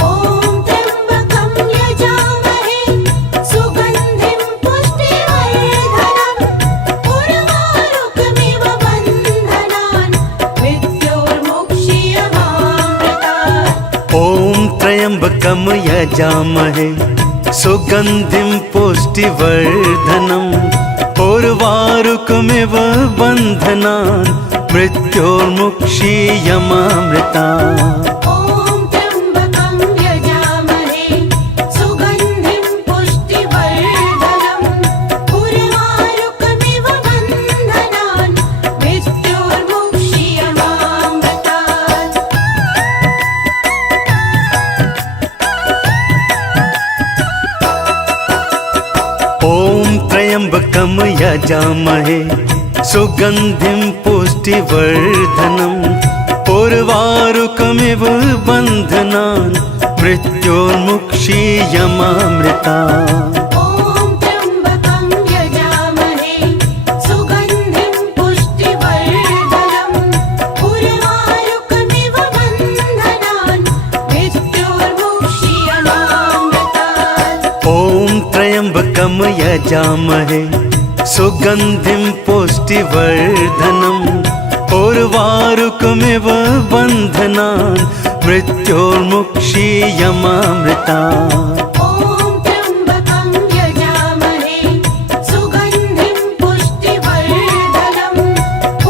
ॐ त्र्यम्बकं यजामहे सुगन्धिं पुष्टिवर्धनम् उर्वारुकमिव बन्धनान् मृत्योर्मुक्षीयमामृतात् ॐ त्र्यम्बकं यजामहे सुगन्धिं पुष्टिवर्धनम् उर्वारुकमिव बन्धनान् मृत्योर्मुक्षीयमामृता ॐ त्र्यम्बकं यजामहे सुगन्धिं पुष्टिवर्धनम् उर्वारुकमिव बन्धनान् मृत्योर्मुक्षीयमामृतात् ॐ त्र्यम्बकं यजामहे सुगन्धिं पुष्टिवर्धनम् उर्वारुकमिव बन्धनान् मृत्योर्मुक्षीयमामृता ॐ त्र्यम्बकं यजामहे सुगन्धिं पुष्टिवर्धनम् उर्वारुकमिव बन्धनान् मृत्योर्मुक्षीयमामृतात् ॐ त्र्यम्बकं यजामहे सुगन्धिं पुष्टिवर्धनम् उर्वारुकमिव बन्धनान् मृत्योर्मुक्षीयमामृता ॐ त्र्यम्बकं यजामहे सुगन्धिं पुष्टिवर्धनम्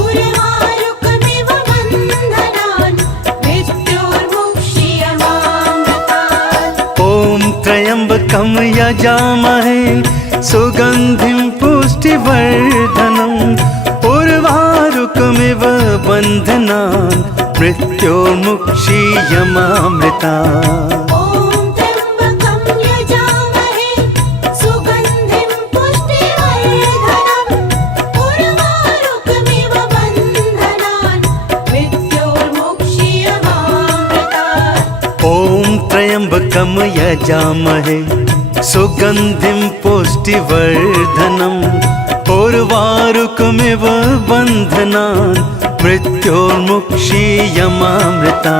उर्वारुकमिव बन्धनान् मृत्योर्मुक्षीयमामृतात् ॐ त्र्यम्बकं यजामहे सुगन्धिं पुष्टिवर्धनम् उर्वारुकमिव बन्धनान् मृत्योर्मुक्षीयमामृता ॐ त्र्यम्बकं यजामहे सुगन्धिं पुष्टिवर्धनम् उर्वारुकमिव बन्धनान् मृत्योर्मुक्षीयमामृतात् ॐ त्र्यम्बकं यजामहे सुगन्धिं पुष्टिवर्धनम् उर्वारुकमिव बन्धनान् मृत्योर्मुक्षीयमामृता